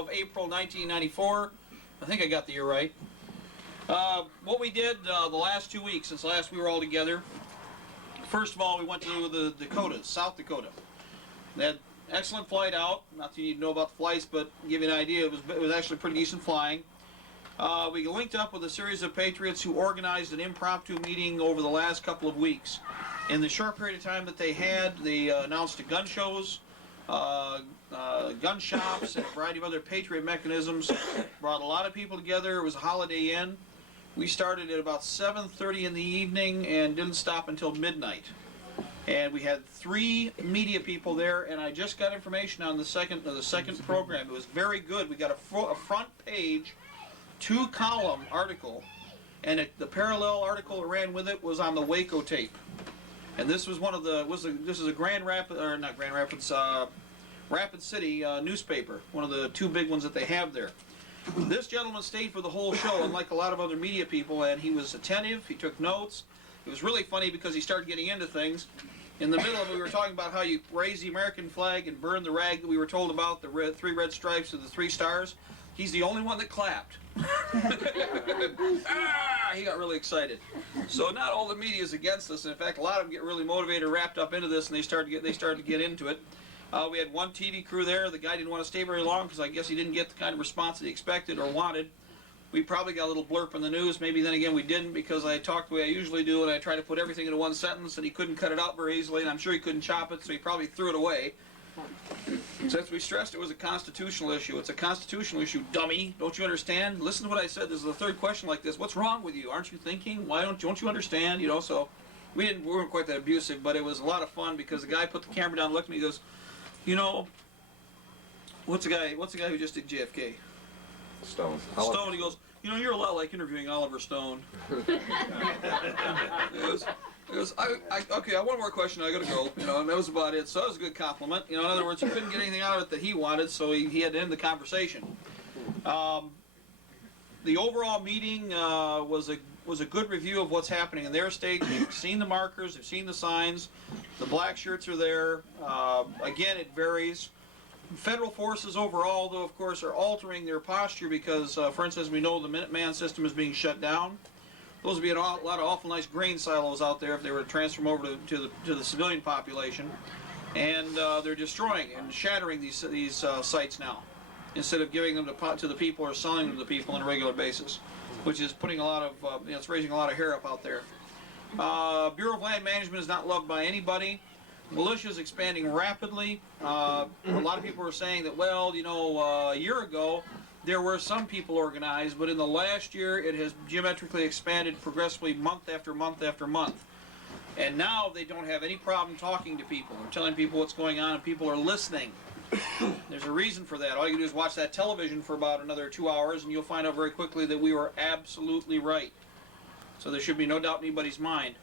of April 1994. I think I got the year right. What we did the last 2 weeks, since last we were all together, first of all, we went to the Dakotas, South Dakota. They had excellent flight out. Not that you need to know about the flights, but to give you an idea, it was actually pretty decent flying. We linked up with a series of patriots who organized an impromptu meeting over the last couple of weeks. In the short period of time that they had, they announced gun shows, gun shops, and a variety of other patriot mechanisms. Brought a lot of people together. It was a Holiday Inn. We started at about 7:30 in the evening and didn't stop until midnight. And we had 3 media people there, and I just got information on the second program. It was very good. We got a front page, 2-column article, and the parallel article that ran with it was on the Waco tape. And this was one of the this is a Rapid City newspaper, one of the 2 big ones that they have there. This gentleman stayed for the whole show, unlike a lot of other media people, and he was attentive. He took notes. It was really funny because he started getting into things. In the middle of it, we were talking about how you raise the American flag and burn the rag that we were told about, the 3 red stripes and the 3 stars. He's the only one that clapped. He got really excited. So not all the media is against us. In fact, a lot of them get really motivated, wrapped up into this, and they started to get into it. We had 1 TV crew there. The guy didn't want to stay very long because I guess he didn't get the kind of response that he expected or wanted. We probably got a little blurb in the news. Maybe then again we didn't, because I talked the way I usually do and I try to put everything into 1 sentence, and he couldn't cut it out very easily, and I'm sure he couldn't chop it, so he probably threw it away. Since we stressed it was a constitutional issue, it's a constitutional issue, dummy. Don't you understand? Listen to what I said. This is the 3rd question like this. What's wrong with you? Aren't you thinking? Why don't you understand? You know, so we weren't quite that abusive, but it was a lot of fun because the guy put the camera down and looked at me and goes, you know, what's the guy who just did JFK? Stone. Stone. He goes, you know, you're a lot like interviewing Oliver Stone. Okay, I have one more question. I gotta go. You know, and that was about it. So that was a good compliment. You know, in other words, he couldn't get anything out of it that he wanted, so he had to end the conversation. The overall meeting was a good review of what's happening in their state. They've seen the markers, they've seen the signs. The black shirts are there. Again, it varies. Federal forces overall, though, of course, are altering their posture because, for instance, we know the Minuteman system is being shut down. Those would be a lot of awful nice grain silos out there if they were to transfer them over to the civilian population. And they're destroying and shattering these sites now, instead of giving them to the people or selling them to the people on a regular basis, which is putting a lot of, it's raising a lot of hair up out there. Bureau of Land Management is not loved by anybody. Militia is expanding rapidly. A lot of people are saying that, well, you know, a year ago there were some people organized, but in the last year it has geometrically expanded progressively month after month after month. And now they don't have any problem talking to people and telling people what's going on, and people are listening. There's a reason for that. All you can do is watch that television for about another 2 hours, and you'll find out very quickly that we were absolutely right. So there should be no doubt in anybody's mind.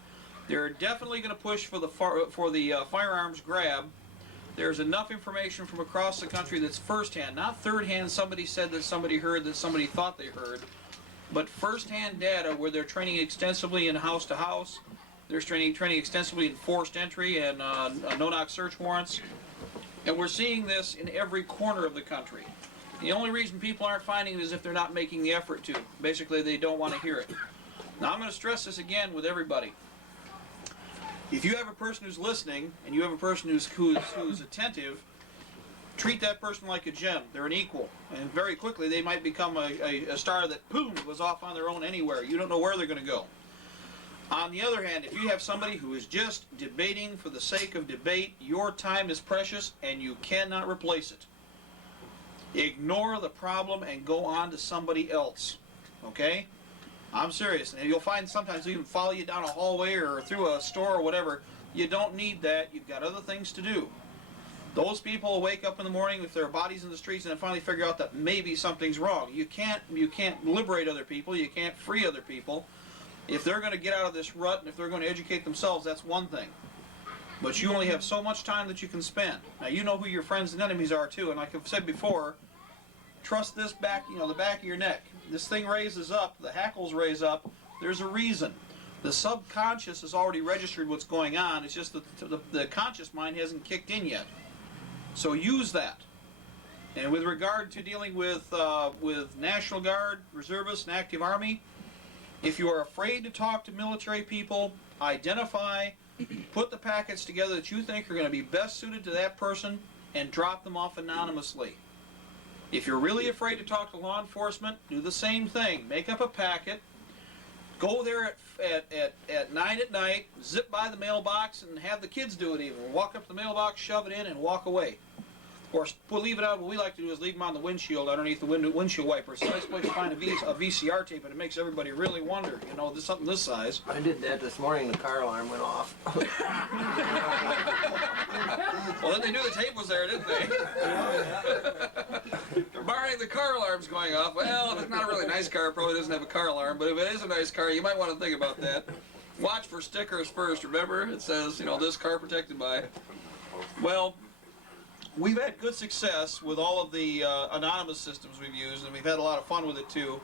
They're definitely going to push for the firearms grab. There's enough information from across the country that's firsthand, not third-hand. Somebody said that somebody heard that somebody thought they heard, but first-hand data where they're training extensively in house to house. They're training extensively in forced entry and no-knock search warrants. And we're seeing this in every corner of the country. The only reason people aren't finding it is if they're not making the effort to. Basically, they don't want to hear it. Now, I'm going to stress this again with everybody. If you have a person who's listening and you have a person who's attentive, treat that person like a gem. They're an equal. And very quickly, they might become a star that, boom, was off on their own anywhere. You don't know where they're going to go. On the other hand, if you have somebody who is just debating for the sake of debate, your time is precious and you cannot replace it. Ignore the problem and go on to somebody else. Okay? I'm serious. And you'll find sometimes they even follow you down a hallway or through a store or whatever. You don't need that. You've got other things to do. Those people will wake up in the morning with their bodies in the streets and then finally figure out that maybe something's wrong. You can't liberate other people. You can't free other people. If they're going to get out of this rut and if they're going to educate themselves, that's one thing. But you only have so much time that you can spend. Now, you know who your friends and enemies are too, and like I've said before, trust this back, the back of your neck. This thing raises up, the hackles raise up, there's a reason. The subconscious has already registered what's going on, it's just that the conscious mind hasn't kicked in yet. So use that. And with regard to dealing with National Guard, reservists, and active Army, if you are afraid to talk to military people, identify, put the packets together that you think are going to be best suited to that person, and drop them off anonymously. If you're really afraid to talk to law enforcement, do the same thing. Make up a packet, go there at 9 at night, zip by the mailbox, and have the kids do it even. Walk up to the mailbox, shove it in, and walk away. Or we'll leave it out. What we like to do is leave them on the windshield, underneath the windshield wiper. It's a nice place to find a VCR tape, and it makes everybody really wonder, you know, something this size. I did that this morning. The car alarm went off. Well, then they knew the tape was there, didn't they? Barring the car alarms going off. Well, if it's not a really nice car, it probably doesn't have a car alarm. But if it is a nice car, you might want to think about that. Watch for stickers first. Remember, it says, you know, this car protected by. Well, we've had good success with all of the anonymous systems we've used, and we've had a lot of fun with it too.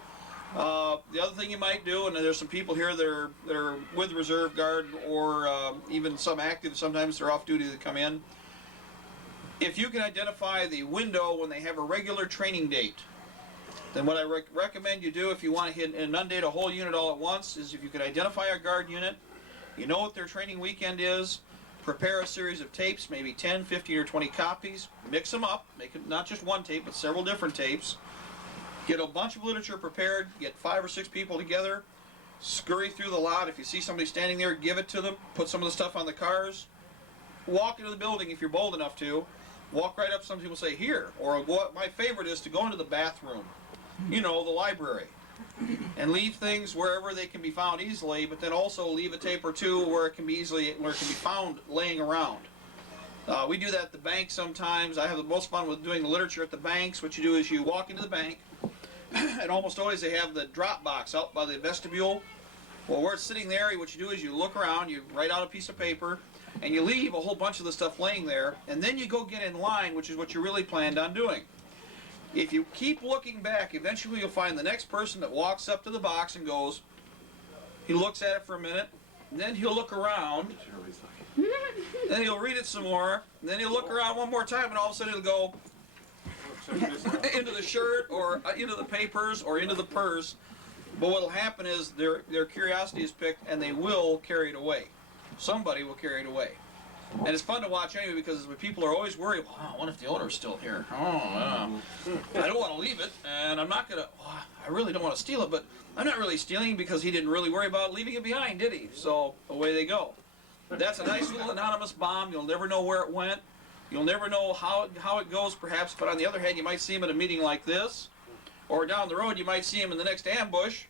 The other thing you might do, and there's some people here that are with the Reserve Guard, or even some active, sometimes they're off duty that come in. If you can identify the window when they have a regular training date, then what I recommend you do if you want to inundate a whole unit all at once is if you can identify a Guard unit, you know what their training weekend is, prepare a series of tapes, maybe 10, 15, or 20 copies, mix them up, make it not just one tape, but several different tapes, get a bunch of literature prepared, get 5 or 6 people together, scurry through the lot. If you see somebody standing there, give it to them, put some of the stuff on the cars, walk into the building if you're bold enough to, walk right up to some people, say, here, or what my favorite is to go into the bathroom, you know, the library, and leave things wherever they can be found easily, but then also leave a tape or two where it can be found laying around. We do that at the bank sometimes. I have the most fun with doing the literature at the banks. What you do is you walk into the bank, and almost always they have the drop box out by the vestibule. Well, where it's sitting there, what you do is you look around, you write out a piece of paper, and you leave a whole bunch of the stuff laying there, and then you go get in line, which is what you really planned on doing. If you keep looking back, eventually you'll find the next person that walks up to the box and goes, he looks at it for a minute, and then he'll look around, then he'll read it some more, and then he'll look around one more time, and all of a sudden he'll go into the shirt, or into the papers, or into the purse. But what'll happen is their curiosity is picked, and they will carry it away. Somebody will carry it away. And it's fun to watch anyway, because people are always worried, wow, what if the owner's still here? Oh, I don't want to leave it, and I'm not going to, I really don't want to steal it, but I'm not really stealing because he didn't really worry about leaving it behind, did he? So away they go. That's a nice little anonymous bomb. You'll never know where it went. You'll never know how it goes, perhaps, but on the other hand, you might see him at a meeting like this, or down the road, you might see him in the next ambush,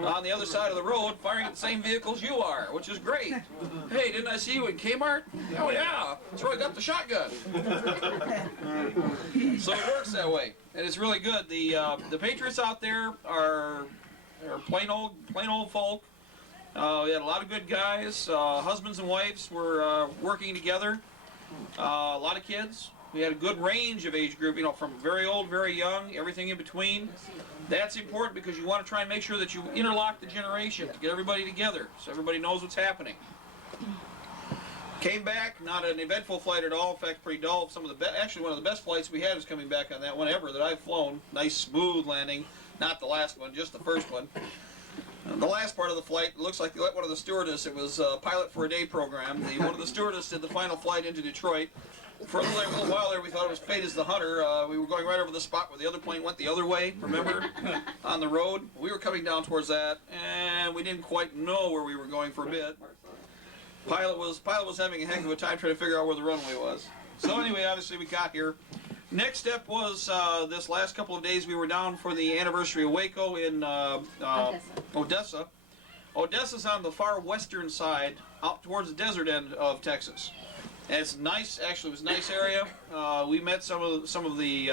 on the other side of the road, firing at the same vehicles you are, which is great. Hey, didn't I see you in Kmart? Oh yeah, that's where I got the shotgun. So it works that way, and it's really good. The Patriots out there are plain old folk. We had a lot of good guys. Husbands and wives were working together. A lot of kids. We had a good range of age group, you know, from very old, very young, everything in between. That's important because you want to try and make sure that you interlock the generation to get everybody together so everybody knows what's happening. Came back, not an eventful flight at all, in fact pretty dull. Actually one of the best flights we had was coming back on that one ever that I've flown. Nice smooth landing, not the last one, just the first one. The last part of the flight, it looks like they let one of the stewardess, it was a pilot for a day program, one of the stewardess did the final flight into Detroit. For a little while there, we thought it was Fate is the Hunter. We were going right over the spot where the other plane went the other way, remember, on the road. We were coming down towards that, and we didn't quite know where we were going for a bit. Pilot was having a heck of a time trying to figure out where the runway was. So anyway, obviously we got here. Next step was this last couple of days we were down for the anniversary of Waco in Odessa. Odessa's on the far western side, out towards the desert end of Texas. And it's nice. Actually, it was a nice area. We met some of the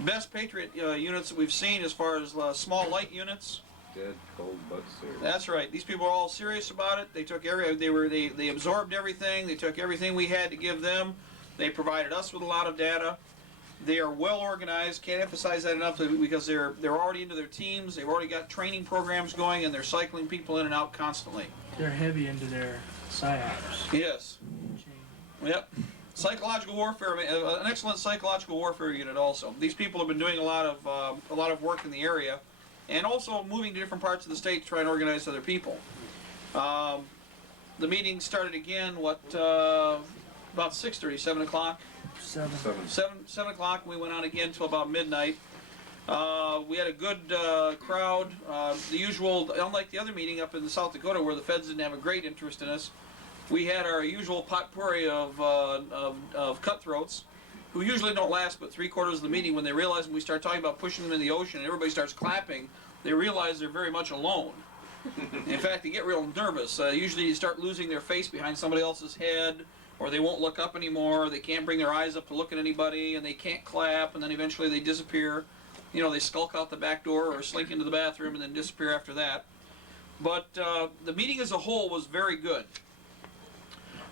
best Patriot units that we've seen, as far as small light units. Dead, cold, but serious. That's right. These people are all serious about it. They took they absorbed everything. They took everything we had to give them. They provided us with a lot of data. They are well organized. Can't emphasize that enough, because they're already into their teams. They've already got training programs going, and they're cycling people in and out constantly. They're heavy into their psyops. Yes. Yep. Psychological warfare, an excellent psychological warfare unit also. These people have been doing a lot of work in the area, and also moving to different parts of the state to try and organize other people. The meeting started again, about 6:30, 7 o'clock? 7 o'clock, we went on again till about midnight. We had a good crowd. The usual, unlike the other meeting up in South Dakota where the feds didn't have a great interest in us, we had our usual potpourri of cutthroats who usually don't last but 3/4 of the meeting. When they realize when we start talking about pushing them in the ocean and everybody starts clapping, they realize they're very much alone. In fact, they get real nervous. Usually you start losing their face behind somebody else's head, or they won't look up anymore, they can't bring their eyes up to look at anybody, and they can't clap, and then eventually they disappear. You know, they skulk out the back door or slink into the bathroom and then disappear after that. But the meeting as a whole was very good.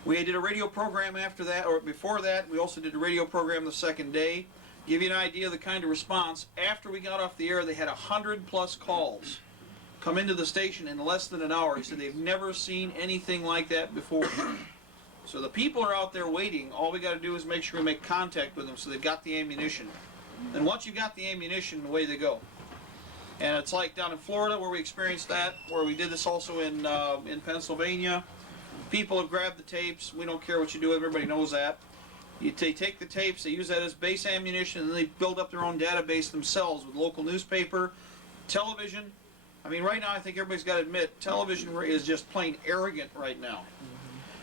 We did a radio program after that, or before that. We also did a radio program the second day. Give you an idea of the kind of response. After we got off the air, they had 100+ calls come into the station in less than an hour. He said they've never seen anything like that before. So the people are out there waiting. All we got to do is make sure we make contact with them so they've got the ammunition. And once you've got the ammunition, away they go. And it's like down in Florida where we experienced that, where we did this also in Pennsylvania. People have grabbed the tapes. We don't care what you do, everybody knows that. They take the tapes, they use that as base ammunition, and then they build up their own database themselves with local newspaper, television. I mean, right now I think everybody's got to admit, television is just plain arrogant right now.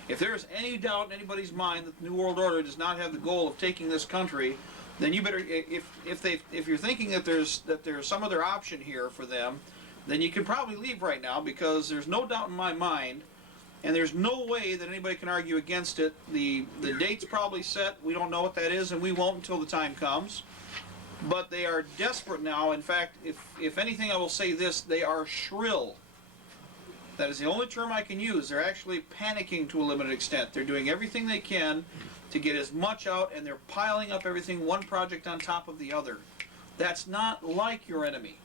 If there's any doubt in anybody's mind that the New World Order does not have the goal of taking this country, then you better, if you're thinking that there's some other option here for them, then you can probably leave right now, because there's no doubt in my mind, and there's no way that anybody can argue against it. The date's probably set. We don't know what that is, and we won't until the time comes. But they are desperate now. In fact, if anything, I will say this: they are shrill. That is the only term I can use. They're actually panicking to a limited extent. They're doing everything they can to get as much out, and they're piling up everything, one project on top of the other. That's not like your enemy.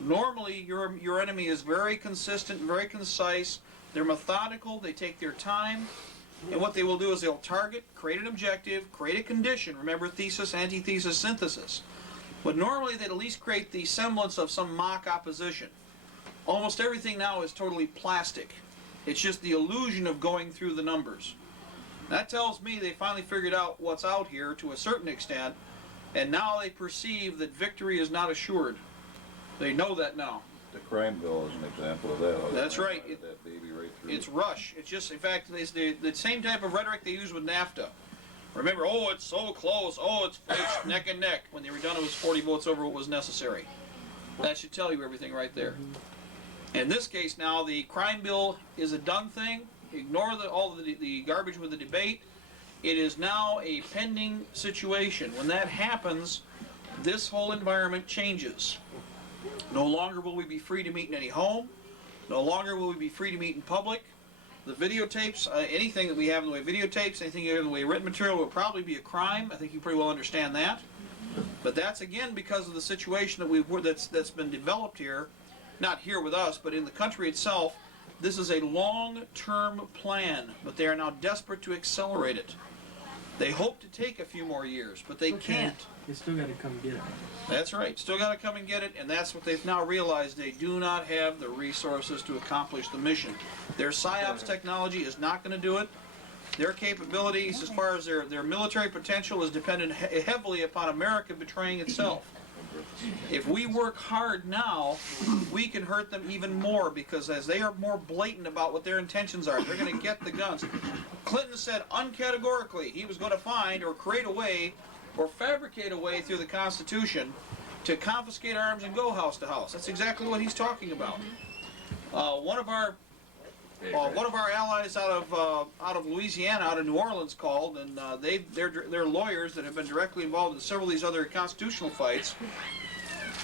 Normally, your enemy is very consistent, very concise. They're methodical. They take their time. And what they will do is they'll target, create an objective, create a condition. Remember, thesis, antithesis, synthesis. But normally they'd at least create the semblance of some mock opposition. Almost everything now is totally plastic. It's just the illusion of going through the numbers. That tells me they finally figured out what's out here to a certain extent, and now they perceive that victory is not assured. They know that now. The crime bill is an example of that. That's right. That baby right through. It's rush. It's just, in fact, it's the same type of rhetoric they use with NAFTA. Remember, oh, it's so close. Oh, it's neck and neck. When they were done, it was 40 votes over what was necessary. That should tell you everything right there. In this case now, the crime bill is a done thing. Ignore all the garbage with the debate. It is now a pending situation. When that happens, this whole environment changes. No longer will we be free to meet in any home. No longer will we be free to meet in public. The videotapes, anything that we have in the way of videotapes, anything in the way of written material will probably be a crime. I think you pretty well understand that. But that's again because of the situation that that's been developed here, not here with us, but in the country itself. This is a long-term plan, but they are now desperate to accelerate it. They hope to take a few more years, but they can't. They still got to come get it. That's right. Still got to come and get it, and that's what they've now realized. They do not have the resources to accomplish the mission. Their PSYOPs technology is not going to do it. Their capabilities, as far as their military potential, is dependent heavily upon America betraying itself. If we work hard now, we can hurt them even more, because as they are more blatant about what their intentions are, they're going to get the guns. Clinton said uncategorically he was going to find or create a way or fabricate a way through the Constitution to confiscate arms and go house to house. That's exactly what he's talking about. One of our allies out of Louisiana, out of New Orleans, called, and they're lawyers that have been directly involved in several of these other constitutional fights.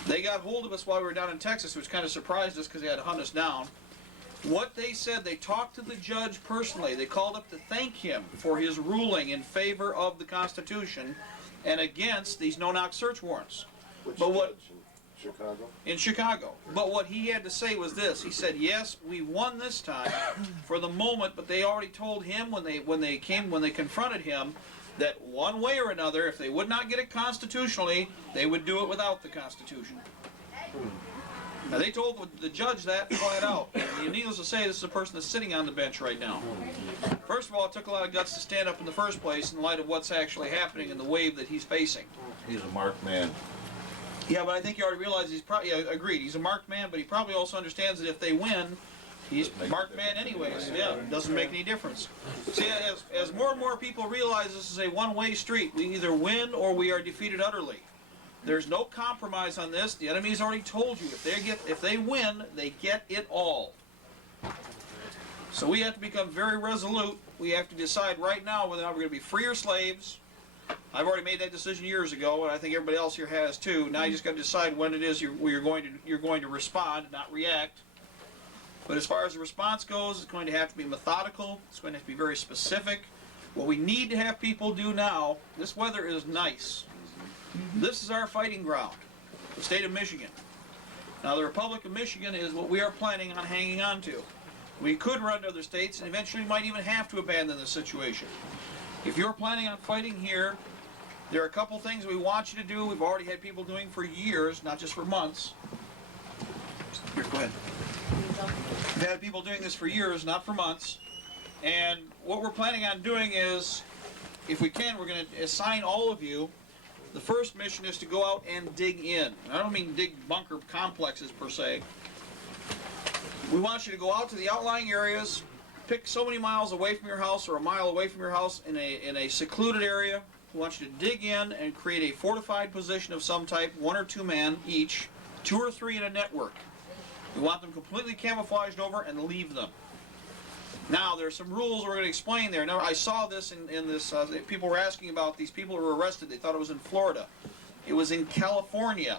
They got hold of us while we were down in Texas, which kind of surprised us because they had to hunt us down. What they said, they talked to the judge personally. They called up to thank him for his ruling in favor of the Constitution and against these no-knock search warrants. Which But what? judge? In Chicago? In Chicago. But what he had to say was this. He said, yes, we won this time for the moment, but they already told him when they confronted him that one way or another, if they would not get it constitutionally, they would do it without the Constitution. Now, they told the judge that flat out. And needless to say, this is a person that's sitting on the bench right now. First of all, it took a lot of guts to stand up in the first place in light of what's actually happening and the wave that he's facing. He's a marked man. Yeah, but I think you already realize he's probably, yeah, agreed, he's a marked man, but he probably also understands that if they win, he's a marked man anyways. Yeah, it doesn't make any difference. See, as more and more people realize this is a one-way street, we either win or we are defeated utterly. There's no compromise on this. The enemy's already told you, if they win, they get it all. So we have to become very resolute. We have to decide right now whether or not we're going to be free or slaves. I've already made that decision years ago, and I think everybody else here has too. Now you just got to decide when it is you're going to respond, not react. But as far as the response goes, it's going to have to be methodical. It's going to have to be very specific. What we need to have people do now, this weather is nice. This is our fighting ground, the state of Michigan. Now the Republic of Michigan is what we are planning on hanging on to. We could run to other states and eventually might even have to abandon the situation. If you're planning on fighting here, there are a couple things we want you to do. We've already had people doing for years, not just for months. Here, go ahead. We've had people doing this for years, not for months. And what we're planning on doing is, if we can, we're going to assign all of you. The first mission is to go out and dig in. I don't mean dig bunker complexes per se. We want you to go out to the outlying areas, pick so many miles away from your house or a mile away from your house in a secluded area. We want you to dig in and create a fortified position of some type, 1 or 2 men each, 2 or 3 in a network. We want them completely camouflaged over and leave them. Now, there are some rules we're going to explain there. Now, I saw this in this, people were asking about these people who were arrested. They thought it was in Florida. It was in California.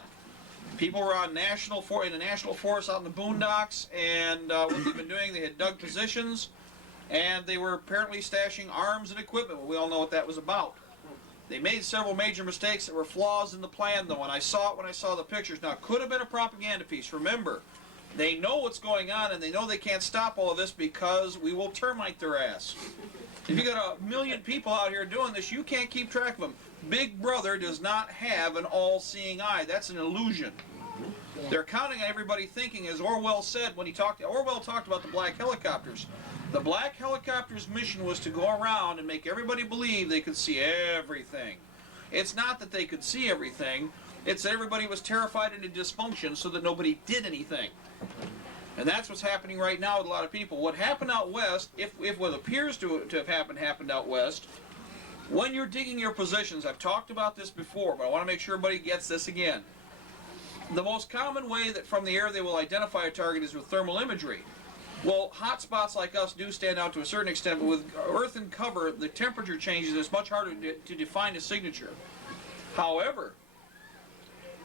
People were on in a national forest out in the boondocks, and what they've been doing, they had dug positions, and they were apparently stashing arms and equipment. Well, we all know what that was about. They made several major mistakes that were flaws in the plan, though, and I saw it when I saw the pictures. Now, it could have been a propaganda piece. Remember, they know what's going on, and they know they can't stop all of this because we will termite their ass. If you got 1 million people out here doing this, you can't keep track of them. Big Brother does not have an all-seeing eye. That's an illusion. They're counting on everybody thinking, as Orwell said when Orwell talked about the black helicopters. The black helicopters' mission was to go around and make everybody believe they could see everything. It's not that they could see everything. It's that everybody was terrified into dysfunction so that nobody did anything. And that's what's happening right now with a lot of people. What happened out west, if what appears to have happened out west, when you're digging your positions, I've talked about this before, but I want to make sure everybody gets this again. The most common way that from the air they will identify a target is with thermal imagery. Well, hot spots like us do stand out to a certain extent, but with earth and cover, the temperature changes. It's much harder to define a signature. However,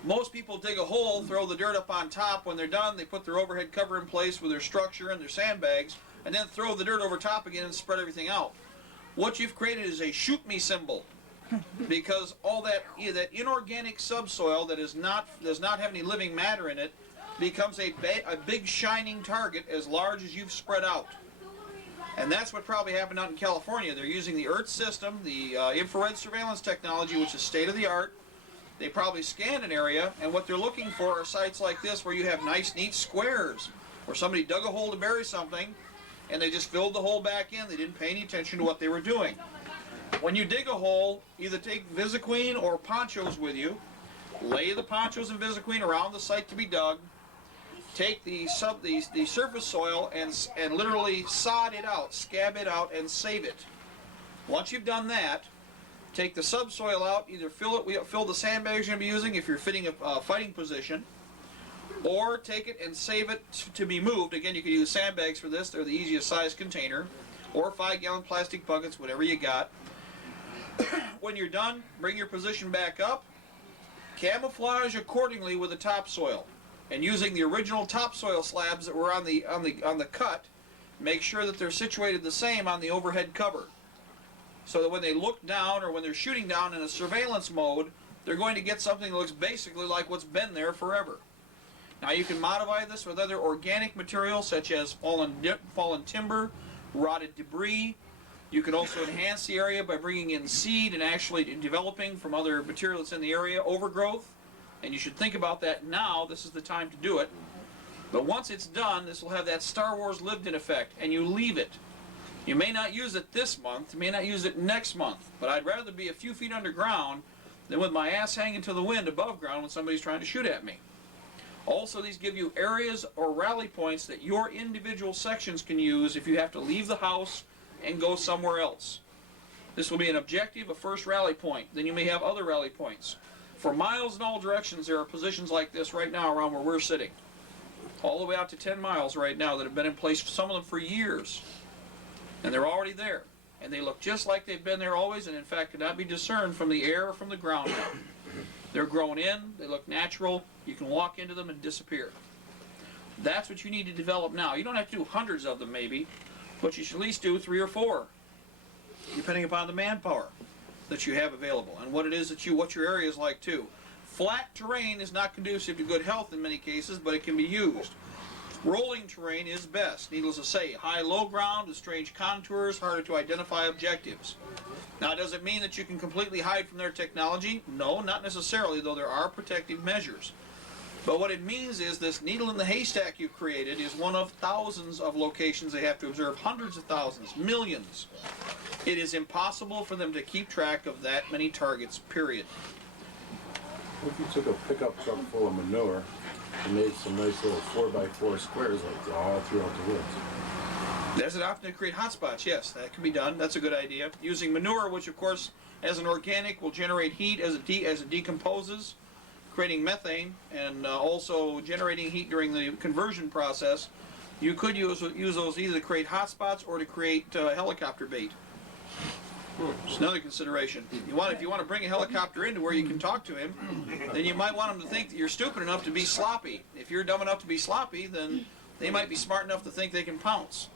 most people dig a hole, throw the dirt up on top. When they're done, they put their overhead cover in place with their structure and their sandbags, and then throw the dirt over top again and spread everything out. What you've created is a shoot me symbol, because all that inorganic subsoil that does not have any living matter in it becomes a big shining target as large as you've spread out. And that's what probably happened out in California. They're using the ERT system, the infrared surveillance technology, which is state of the art. They probably scanned an area, and what they're looking for are sites like this where you have nice, neat squares, where somebody dug a hole to bury something, and they just filled the hole back in. They didn't pay any attention to what they were doing. When you dig a hole, either take Visiqueen or ponchos with you, lay the ponchos and Visiqueen around the site to be dug, take the surface soil and literally sod it out, scab it out, and save it. Once you've done that, take the subsoil out, either fill the sandbags you're going to be using if you're fitting a fighting position, or take it and save it to be moved. Again, you can use sandbags for this. They're the easiest size container, or 5-gallon plastic buckets, whatever you got. When you're done, bring your position back up, camouflage accordingly with the topsoil, and using the original topsoil slabs that were on the cut, make sure that they're situated the same on the overhead cover, so that when they look down or when they're shooting down in a surveillance mode, they're going to get something that looks basically like what's been there forever. Now you can modify this with other organic materials such as fallen timber, rotted debris. You can also enhance the area by bringing in seed and actually developing from other material that's in the area, overgrowth. And you should think about that now. This is the time to do it. But once it's done, this will have that Star Wars lived-in effect, and you leave it. You may not use it this month, you may not use it next month, but I'd rather be a few feet underground than with my ass hanging to the wind above ground when somebody's trying to shoot at me. Also, these give you areas or rally points that your individual sections can use if you have to leave the house and go somewhere else. This will be an objective, a first rally point. Then you may have other rally points. For miles in all directions, there are positions like this right now around where we're sitting. All the way out to 10 miles right now that have been in place, some of them for years. And they're already there. And they look just like they've been there always, and in fact cannot be discerned from the air or from the ground now. They're grown in, they look natural, you can walk into them and disappear. That's what you need to develop now. You don't have to do hundreds of them maybe, but you should at least do 3 or 4, depending upon the manpower that you have available and what it is that what your area is like too. Flat terrain is not conducive to good health in many cases, but it can be used. Rolling terrain is best, needless to say. High, low ground with strange contours, harder to identify objectives. Now, does it mean that you can completely hide from their technology? No, not necessarily, though there are protective measures. But what it means is this needle in the haystack you've created is one of thousands of locations they have to observe, hundreds of thousands, millions. It is impossible for them to keep track of that many targets, period. What if you took a pickup truck full of manure and made some nice little 4x4 squares like that all throughout the woods? There's an option to create hotspots, yes, that can be done. That's a good idea. Using manure, which of course, as an organic, will generate heat as it decomposes, creating methane, and also generating heat during the conversion process. You could use those either to create hotspots or to create helicopter bait. It's another consideration. If you want to bring a helicopter into where you can talk to him, then you might want him to think that you're stupid enough to be sloppy. If you're dumb enough to be sloppy, then they might be smart enough to think they can pounce.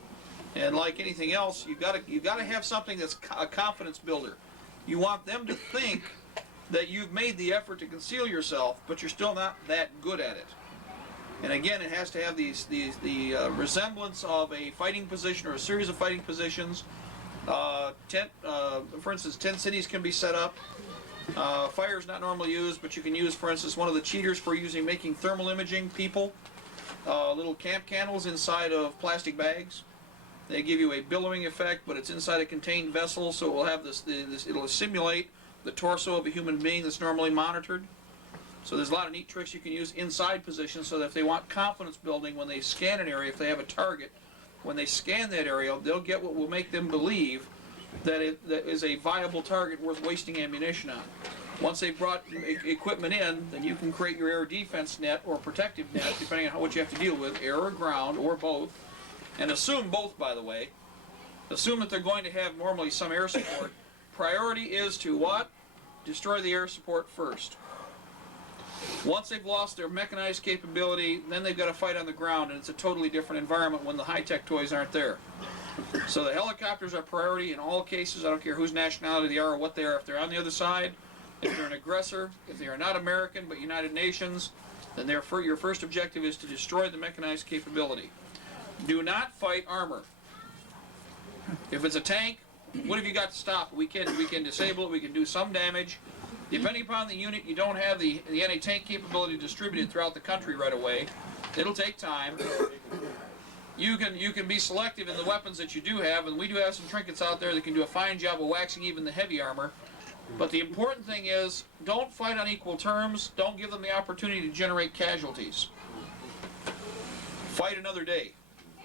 And like anything else, you've got to have something that's a confidence builder. You want them to think that you've made the effort to conceal yourself, but you're still not that good at it. And again, it has to have the resemblance of a fighting position or a series of fighting positions. For instance, tent cities can be set up. Fire is not normally used, but you can use, for instance, one of the cheaters for making thermal imaging people. Little camp candles inside of plastic bags. They give you a billowing effect, but it's inside a contained vessel, so it will have it'll simulate the torso of a human being that's normally monitored. So there's a lot of neat tricks you can use inside positions so that if they want confidence building when they scan an area, if they have a target, when they scan that area, they'll get what will make them believe that that is a viable target worth wasting ammunition on. Once they've brought equipment in, then you can create your air defense net or protective net, depending on what you have to deal with, air or ground or both. And assume both, by the way. Assume that they're going to have normally some air support. Priority is to what? Destroy the air support first. Once they've lost their mechanized capability, then they've got to fight on the ground, and it's a totally different environment when the high-tech toys aren't there. So the helicopters are priority in all cases. I don't care whose nationality they are or what they are. If they're on the other side, if they're an aggressor, if they are not American but United Nations, then your first objective is to destroy the mechanized capability. Do not fight armor. If it's a tank, what have you got to stop it? We can disable it, we can do some damage. Depending upon the unit, you don't have the anti-tank capability distributed throughout the country right away. It'll take time. You can be selective in the weapons that you do have, and we do have some trinkets out there that can do a fine job of waxing even the heavy armor. But the important thing is, don't fight on equal terms. Don't give them the opportunity to generate casualties. Fight another day.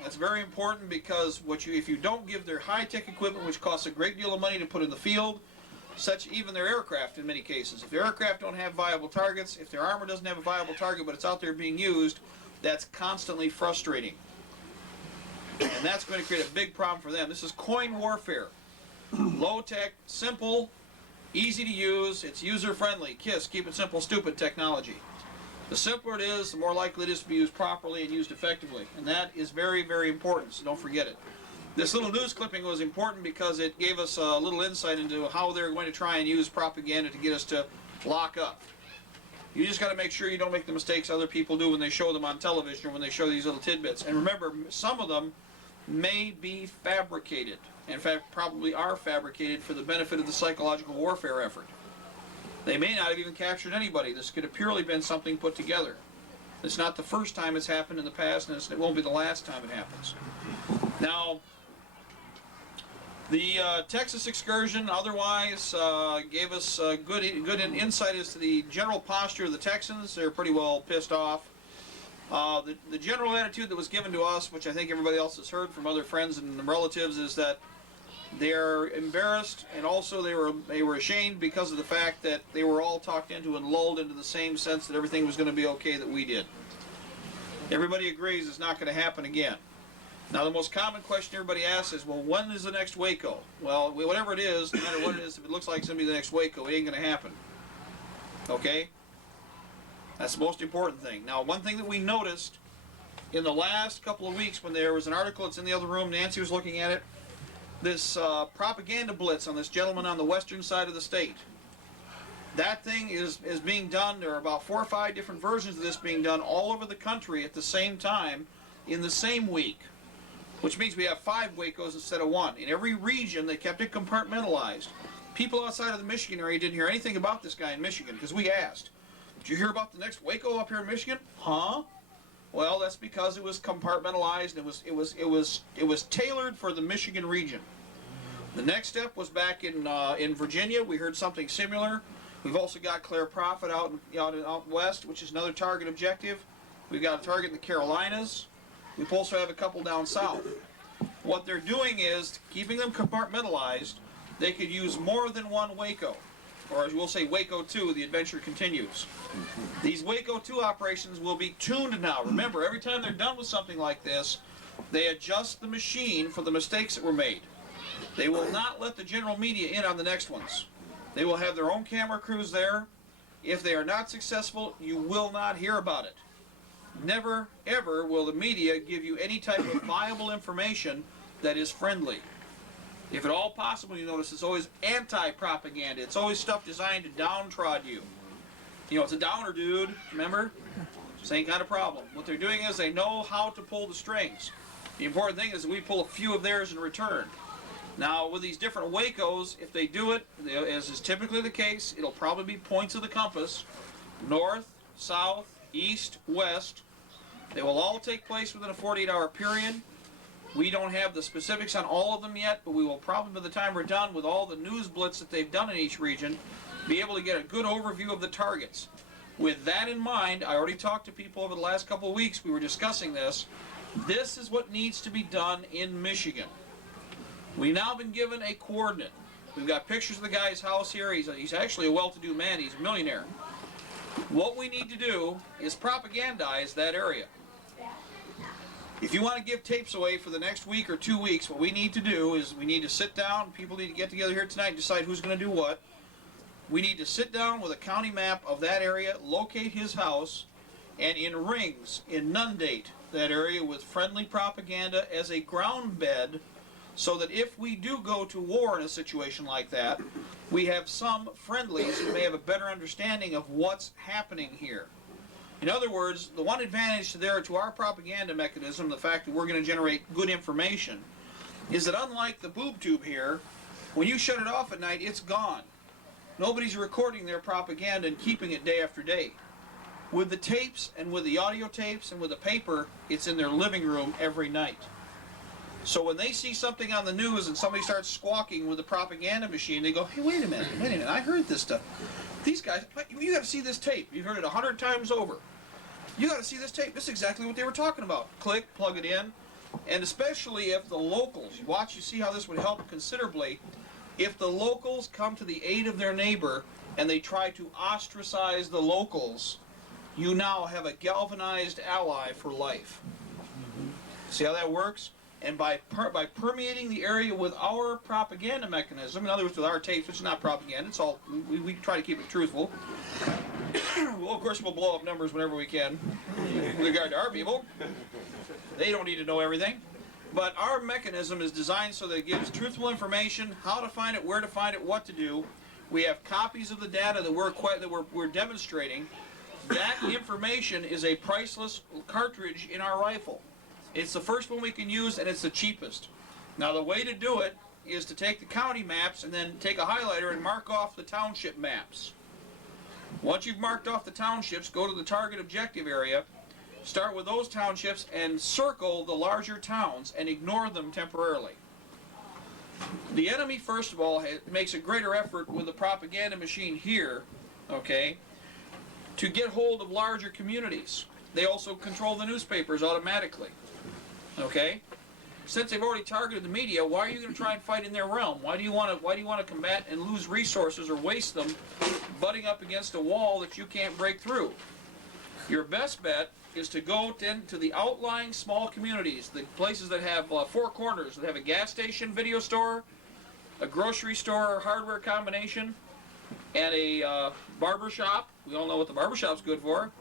That's very important because if you don't give their high-tech equipment, which costs a great deal of money to put in the field, even their aircraft in many cases. If their aircraft don't have viable targets, if their armor doesn't have a viable target but it's out there being used, that's constantly frustrating. And that's going to create a big problem for them. This is coin warfare. Low-tech, simple, easy to use, it's user-friendly. KISS, keep it simple, stupid technology. The simpler it is, the more likely it is to be used properly and used effectively. And that is very, very important, so don't forget it. This little news clipping was important because it gave us a little insight into how they're going to try and use propaganda to get us to lock up. You just got to make sure you don't make the mistakes other people do when they show them on television or when they show these little tidbits. And remember, some of them may be fabricated. In fact, probably are fabricated for the benefit of the psychological warfare effort. They may not have even captured anybody. This could have purely been something put together. It's not the first time it's happened in the past, and it won't be the last time it happens. Now, the Texas excursion otherwise gave us good insight as to the general posture of the Texans. They're pretty well pissed off. The general attitude that was given to us, which I think everybody else has heard from other friends and relatives, is that they're embarrassed, and also they were ashamed because of the fact that they were all talked into and lulled into the same sense that everything was going to be okay that we did. Everybody agrees it's not going to happen again. Now, the most common question everybody asks is, well, when is the next Waco? Well, whatever it is, no matter what it is, if it looks like it's going to be the next Waco, it ain't going to happen. Okay? That's the most important thing. Now, one thing that we noticed in the last couple of weeks when there was an article, it's in the other room, Nancy was looking at it, this propaganda blitz on this gentleman on the western side of the state. That thing is being done. There are about 4 or 5 different versions of this being done all over the country at the same time in the same week, which means we have 5 Wacos instead of 1. In every region, they kept it compartmentalized. People outside of the Michigan area didn't hear anything about this guy in Michigan because we asked, did you hear about the next Waco up here in Michigan? Huh? Well, that's because it was compartmentalized. It was tailored for the Michigan region. The next step was back in Virginia. We heard something similar. We've also got Claire Prophet out west, which is another target objective. We've got a target in the Carolinas. We also have a couple down south. What they're doing is keeping them compartmentalized. They could use more than one Waco, or as we'll say, Waco 2. The adventure continues. These Waco 2 operations will be tuned now. Remember, every time they're done with something like this, they adjust the machine for the mistakes that were made. They will not let the general media in on the next ones. They will have their own camera crews there. If they are not successful, you will not hear about it. Never, ever will the media give you any type of viable information that is friendly. If at all possible, you notice it's always anti-propaganda. It's always stuff designed to downtrod you. You know, it's a downer, dude. Remember? Same kind of problem. What they're doing is they know how to pull the strings. The important thing is that we pull a few of theirs in return. Now, with these different Wacos, if they do it, as is typically the case, it'll probably be points of the compass. North, south, east, west. They will all take place within a 48-hour period. We don't have the specifics on all of them yet, but we will probably, by the time we're done with all the news blitz that they've done in each region, be able to get a good overview of the targets. With that in mind, I already talked to people over the last couple of weeks. We were discussing this. This is what needs to be done in Michigan. We've now been given a coordinate. We've got pictures of the guy's house here. He's actually a well-to-do man. He's a millionaire. What we need to do is propagandize that area. If you want to give tapes away for the next week or 2 weeks, what we need to do is we need to sit down. People need to get together here tonight and decide who's going to do what. We need to sit down with a county map of that area, locate his house, and in rings, inundate that area with friendly propaganda as a ground bed, so that if we do go to war in a situation like that, we have some friendlies who may have a better understanding of what's happening here. In other words, the one advantage to our propaganda mechanism, the fact that we're going to generate good information, is that unlike the boob tube here, when you shut it off at night, it's gone. Nobody's recording their propaganda and keeping it day after day. With the tapes and with the audio tapes and with the paper, it's in their living room every night. So when they see something on the news and somebody starts squawking with the propaganda machine, they go, hey, wait a minute, I heard this stuff. These guys, you got to see this tape. You've heard it 100 times over. You got to see this tape. This is exactly what they were talking about. Click, plug it in. And especially if the locals, you see how this would help considerably, if the locals come to the aid of their neighbor and they try to ostracize the locals, you now have a galvanized ally for life. See how that works? And by permeating the area with our propaganda mechanism, in other words, with our tapes, which is not propaganda, it's all, we try to keep it truthful. Well, of course, we'll blow up numbers whenever we can with regard to our people. They don't need to know everything. But our mechanism is designed so that it gives truthful information, how to find it, where to find it, what to do. We have copies of the data that we're demonstrating. That information is a priceless cartridge in our rifle. It's the first one we can use, and it's the cheapest. Now the way to do it is to take the county maps and then take a highlighter and mark off the township maps. Once you've marked off the townships, go to the target objective area, start with those townships and circle the larger towns and ignore them temporarily. The enemy, first of all, makes a greater effort with the propaganda machine here, okay, to get hold of larger communities. They also control the newspapers automatically, okay? Since they've already targeted the media, why are you going to try and fight in their realm? Why do you want to combat and lose resources or waste them butting up against a wall that you can't break through? Your best bet is to go to the outlying small communities, the places that have four corners, that have a gas station, video store, a grocery store, hardware combination, and a barber shop. We all know what the barber shop's good for,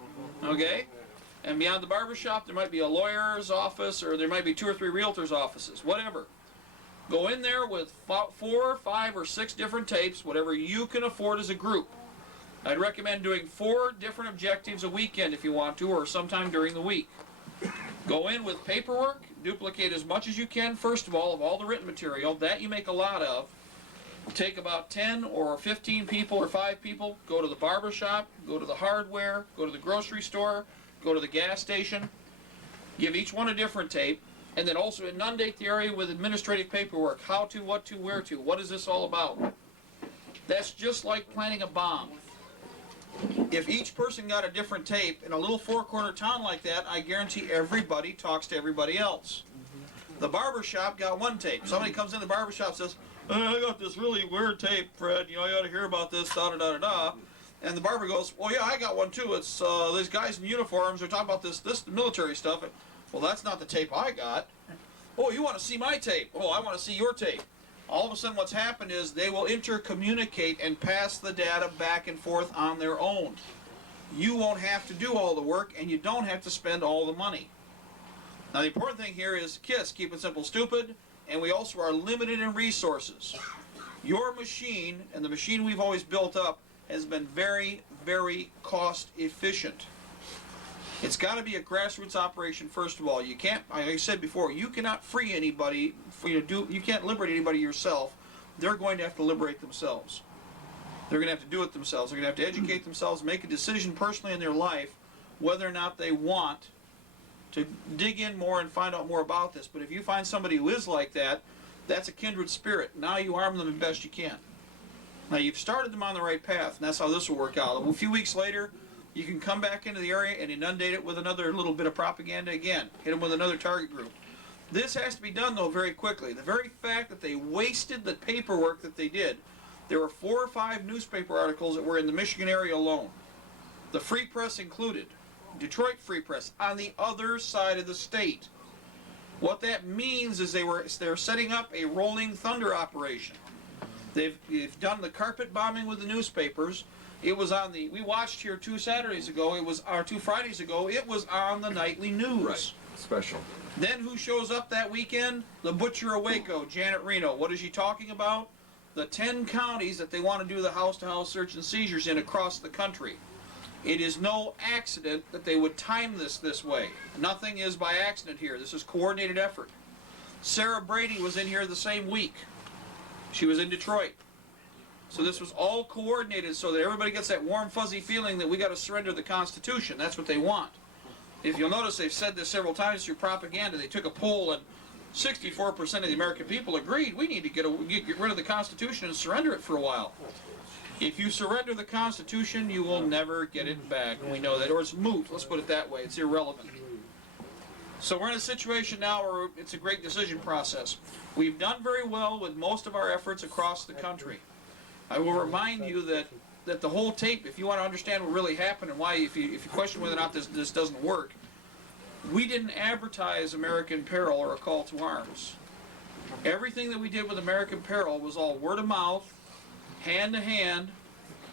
okay? And beyond the barber shop, there might be a lawyer's office, or there might be 2 or 3 realtors' offices, whatever. Go in there with 4, 5, or 6 different tapes, whatever you can afford as a group. I'd recommend doing 4 different objectives a weekend if you want to, or sometime during the week. Go in with paperwork, duplicate as much as you can, first of all the written material. That you make a lot of. Take about 10 or 15 people or 5 people, go to the barber shop, go to the hardware, go to the grocery store, go to the gas station, give each one a different tape, and then also inundate the area with administrative paperwork. How to, what to, where to, what is this all about? That's just like planting a bomb. If each person got a different tape in a little 4-corner town like that, I guarantee everybody talks to everybody else. The barber shop got 1 tape. Somebody comes in the barber shop and says, I got this really weird tape, Fred, you ought to hear about this, da-da-da-da-da. And the barber goes, well, yeah, I got one too. It's these guys in uniforms are talking about this military stuff. Well, that's not the tape I got. Oh, you want to see my tape? Oh, I want to see your tape. All of a sudden what's happened is they will intercommunicate and pass the data back and forth on their own. You won't have to do all the work, and you don't have to spend all the money. Now the important thing here is KISS, keep it simple, stupid, and we also are limited in resources. Your machine, and the machine we've always built up, has been very, very cost efficient. It's got to be a grassroots operation first of all. You can't, like I said before, you cannot free anybody. You can't liberate anybody yourself. They're going to have to liberate themselves. They're going to have to do it themselves. They're going to have to educate themselves, make a decision personally in their life whether or not they want to dig in more and find out more about this. But if you find somebody who is like that, that's a kindred spirit. Now you arm them as best you can. Now you've started them on the right path, and that's how this will work out. A few weeks later, you can come back into the area and inundate it with another little bit of propaganda again. Hit them with another target group. This has to be done, though, very quickly. The very fact that they wasted the paperwork that they did, there were 4 or 5 newspaper articles that were in the Michigan area alone. The Free Press included. Detroit Free Press, on the other side of the state. What that means is they're setting up a rolling thunder operation. They've done the carpet bombing with the newspapers. It was on we watched here 2 Saturdays ago, 2 Fridays ago, it was on the nightly news. Right. Special. Then who shows up that weekend? The Butcher of Waco, Janet Reno. What is she talking about? The 10 counties that they want to do the house-to-house search and seizures in across the country. It is no accident that they would time this way. Nothing is by accident here. This is coordinated effort. Sarah Brady was in here the same week. She was in Detroit. So this was all coordinated so that everybody gets that warm, fuzzy feeling that we got to surrender the Constitution. That's what they want. If you'll notice, they've said this several times through propaganda. They took a poll and 64% of the American people agreed we need to get rid of the Constitution and surrender it for a while. If you surrender the Constitution, you will never get it back. We know that. Or it's moot. Let's put it that way. It's irrelevant. So we're in a situation now where it's a great decision process. We've done very well with most of our efforts across the country. I will remind you that the whole tape, if you want to understand what really happened and why, if you question whether or not this doesn't work, we didn't advertise American Peril or a call to arms. Everything that we did with American Peril was all word of mouth, hand to hand,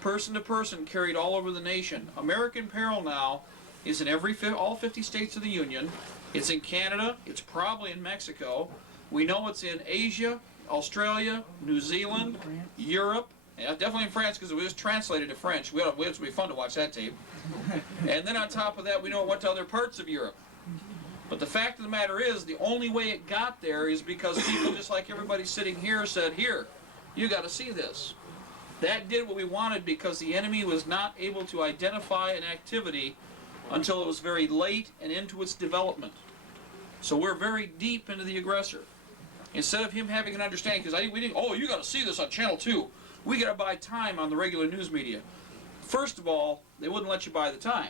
person to person, carried all over the nation. American Peril now is in all 50 states of the Union. It's in Canada. It's probably in Mexico. We know it's in Asia, Australia, New Zealand, Europe. Yeah, definitely in France because it was translated to French. It would be fun to watch that tape. And then on top of that, we know it went to other parts of Europe. But the fact of the matter is, the only way it got there is because people, just like everybody sitting here, said, here, you got to see this. That did what we wanted because the enemy was not able to identify an activity until it was very late and into its development. So we're very deep into the aggressor. Instead of him having an understanding, because we didn't, oh, you got to see this on Channel 2. We got to buy time on the regular news media. First of all, they wouldn't let you buy the time.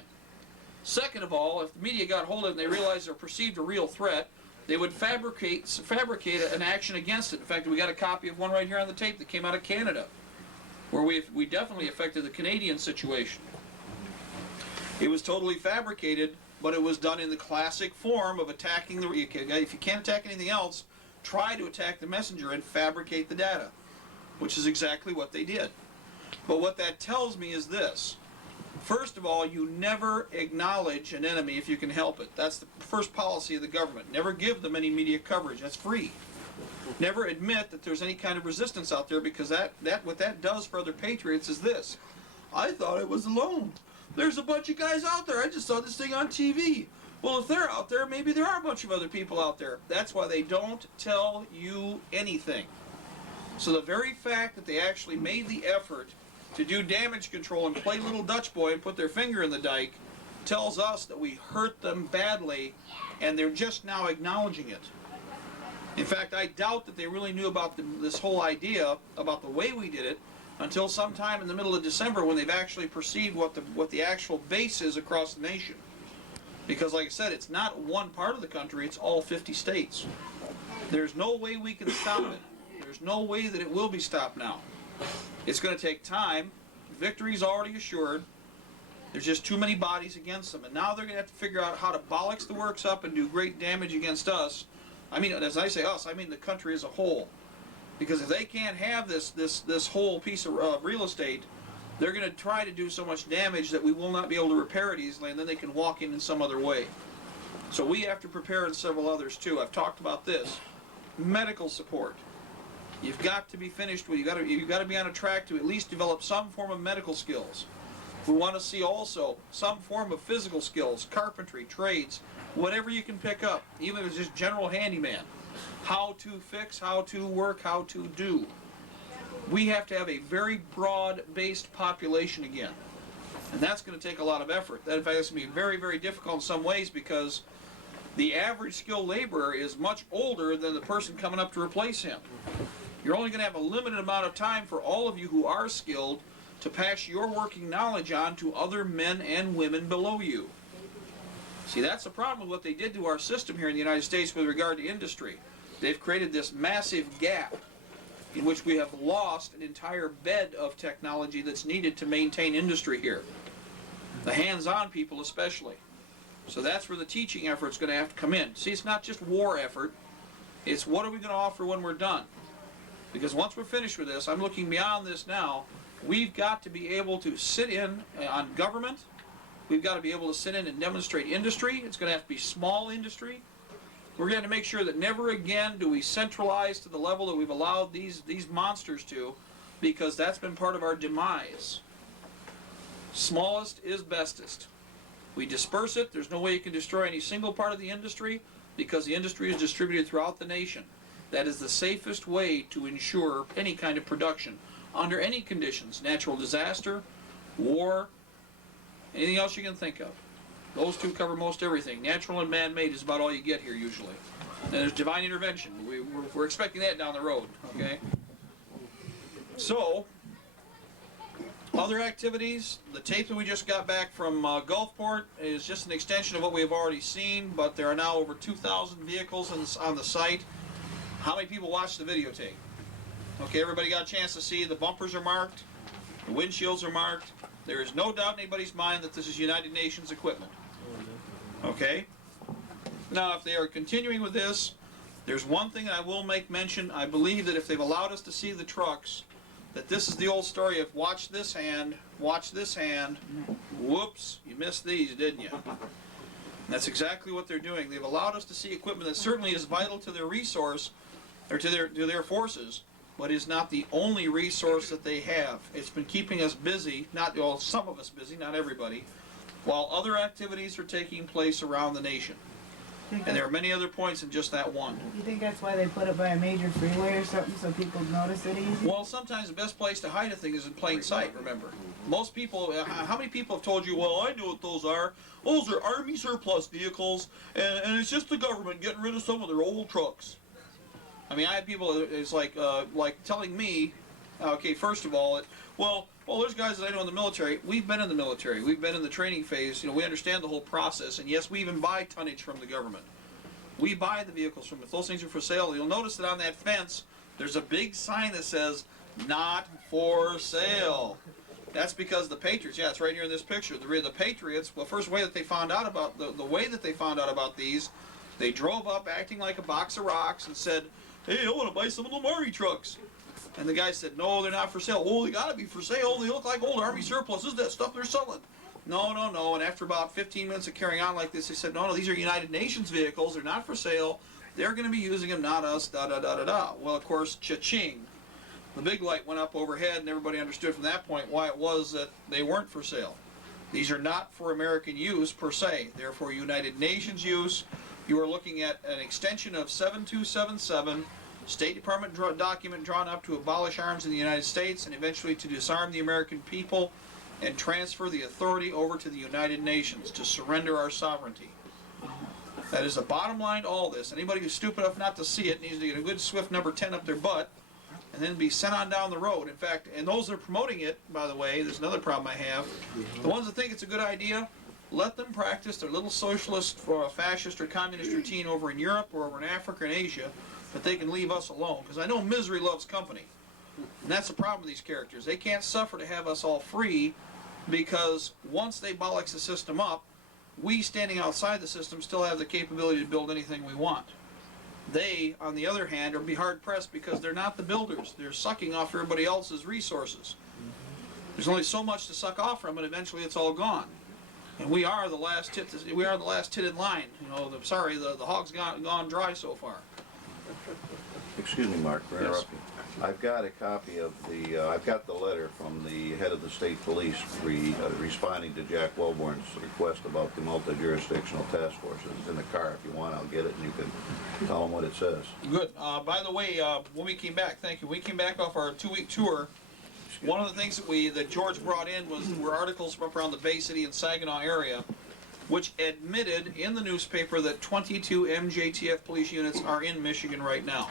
Second of all, if the media got hold of it and they realized they're perceived a real threat, they would fabricate an action against it. In fact, we got a copy of one right here on the tape that came out of Canada, where we definitely affected the Canadian situation. It was totally fabricated, but it was done in the classic form of attacking the... If you can't attack anything else, try to attack the messenger and fabricate the data, which is exactly what they did. But what that tells me is this. First of all, you never acknowledge an enemy if you can help it. That's the first policy of the government. Never give them any media coverage. That's free. Never admit that there's any kind of resistance out there, because what that does for other patriots is this. I thought I was alone. There's a bunch of guys out there. I just saw this thing on TV. Well, if they're out there, maybe there are a bunch of other people out there. That's why they don't tell you anything. So the very fact that they actually made the effort to do damage control and play little Dutch boy and put their finger in the dike tells us that we hurt them badly, and they're just now acknowledging it. In fact, I doubt that they really knew about this whole idea, about the way we did it, until sometime in the middle of December, when they've actually perceived what the actual base is across the nation. Because like I said, it's not one part of the country, it's all 50 states. There's no way we can stop it. There's no way that it will be stopped now. It's going to take time. Victory's already assured. There's just too many bodies against them. And now they're going to have to figure out how to bollocks the works up and do great damage against us. I mean, as I say us, I mean the country as a whole. Because if they can't have this whole piece of real estate, they're going to try to do so much damage that we will not be able to repair it easily, and then they can walk in some other way. So we have to prepare, and several others too. I've talked about this. Medical support. You've got to be finished with. You've got to be on a track to at least develop some form of medical skills. We want to see also some form of physical skills, carpentry, trades, whatever you can pick up, even if it's just general handyman. How to fix, how to work, how to do. We have to have a very broad-based population again. And that's going to take a lot of effort. That, in fact, is going to be very, very difficult in some ways, because the average skilled laborer is much older than the person coming up to replace him. You're only going to have a limited amount of time for all of you who are skilled to pass your working knowledge on to other men and women below you. See, that's the problem with what they did to our system here in the United States with regard to industry. They've created this massive gap in which we have lost an entire bed of technology that's needed to maintain industry here. The hands-on people especially. So that's where the teaching effort's going to have to come in. See, it's not just war effort. It's what are we going to offer when we're done? Because once we're finished with this, I'm looking beyond this now, we've got to be able to sit in on government. We've got to be able to sit in and demonstrate industry. It's going to have to be small industry. We're going to make sure that never again do we centralize to the level that we've allowed these monsters to, because that's been part of our demise. Smallest is bestest. We disperse it. There's no way you can destroy any single part of the industry, because the industry is distributed throughout the nation. That is the safest way to ensure any kind of production under any conditions. Natural disaster, war, anything else you can think of. Those two cover most everything. Natural and man-made is about all you get here usually. And there's divine intervention. We're expecting that down the road, okay? So, other activities, the tape that we just got back from Gulfport is just an extension of what we have already seen, but there are now over 2,000 vehicles on the site. How many people watched the videotape? Okay, everybody got a chance to see the bumpers are marked, the windshields are marked. There is no doubt in anybody's mind that this is United Nations equipment. Okay? Now, if they are continuing with this, there's one thing I will make mention. I believe that if they've allowed us to see the trucks, that this is the old story of watch this hand, whoops, you missed these, didn't you? And that's exactly what they're doing. They've allowed us to see equipment that certainly is vital to their resource, or to their forces, but is not the only resource that they have. It's been keeping us busy, some of us busy, not everybody, while other activities are taking place around the nation. And there are many other points than just that one. You think that's why they put it by a major freeway or something, so people notice it easy? Well, sometimes the best place to hide a thing is in plain sight, remember. Most people, how many people have told you, well, I know what those are. Those are Army surplus vehicles, and it's just the government getting rid of some of their old trucks. I mean, I have people, it's like telling me, okay, first of all, well, there's guys that I know in the military. We've been in the military. We've been in the training phase. You know, we understand the whole process. And yes, we even buy tonnage from the government. We buy the vehicles from them. If those things are for sale, you'll notice that on that fence, there's a big sign that says, not for sale. That's because the Patriots, yeah, it's right here in this picture. The Patriots, well, first way that they found out about, the way that they found out about these, they drove up acting like a box of rocks and said, hey, I want to buy some of the Army trucks. And the guy said, no, they're not for sale. Oh, they gotta be for sale. They look like old Army surplus. This is that stuff they're selling. No. And after about 15 minutes of carrying on like this, they said, no, these are United Nations vehicles. They're not for sale. They're going to be using them, not us, da-da-da-da-da. Well, of course, cha-ching. The big light went up overhead, and everybody understood from that point why it was that they weren't for sale. These are not for American use, per se. They're for United Nations use. You are looking at an extension of 7277, State Department document drawn up to abolish arms in the United States and eventually to disarm the American people and transfer the authority over to the United Nations to surrender our sovereignty. That is the bottom line to all this. Anybody who's stupid enough not to see it needs to get a good swift number 10 up their butt and then be sent on down the road. In fact, and those that are promoting it, by the way, there's another problem I have. The ones that think it's a good idea, let them practice their little socialist or fascist or communist routine over in Europe or over in Africa and Asia, but they can leave us alone, because I know misery loves company. And that's the problem with these characters. They can't suffer to have us all free, because once they bollocks the system up, we standing outside the system still have the capability to build anything we want. They, on the other hand, are be hard-pressed because they're not the builders. They're sucking off everybody else's resources. There's only so much to suck off from, and eventually it's all gone. And we are the last tit. We are the last tit in line. You know, the hog's gone dry so far. Excuse me, Mark, for interrupting. I've got a copy of I've got the letter from the head of the state police responding to Jack Wellborn's request about the multi-jurisdictional task forces. It's in the car. If you want, I'll get it and you can tell them what it says. Good. By the way, when we came back, thank you. We came back off our 2-week tour. One of the things that George brought in were articles from around the Bay City and Saginaw area, which admitted in the newspaper that 22 MJTF police units are in Michigan right now.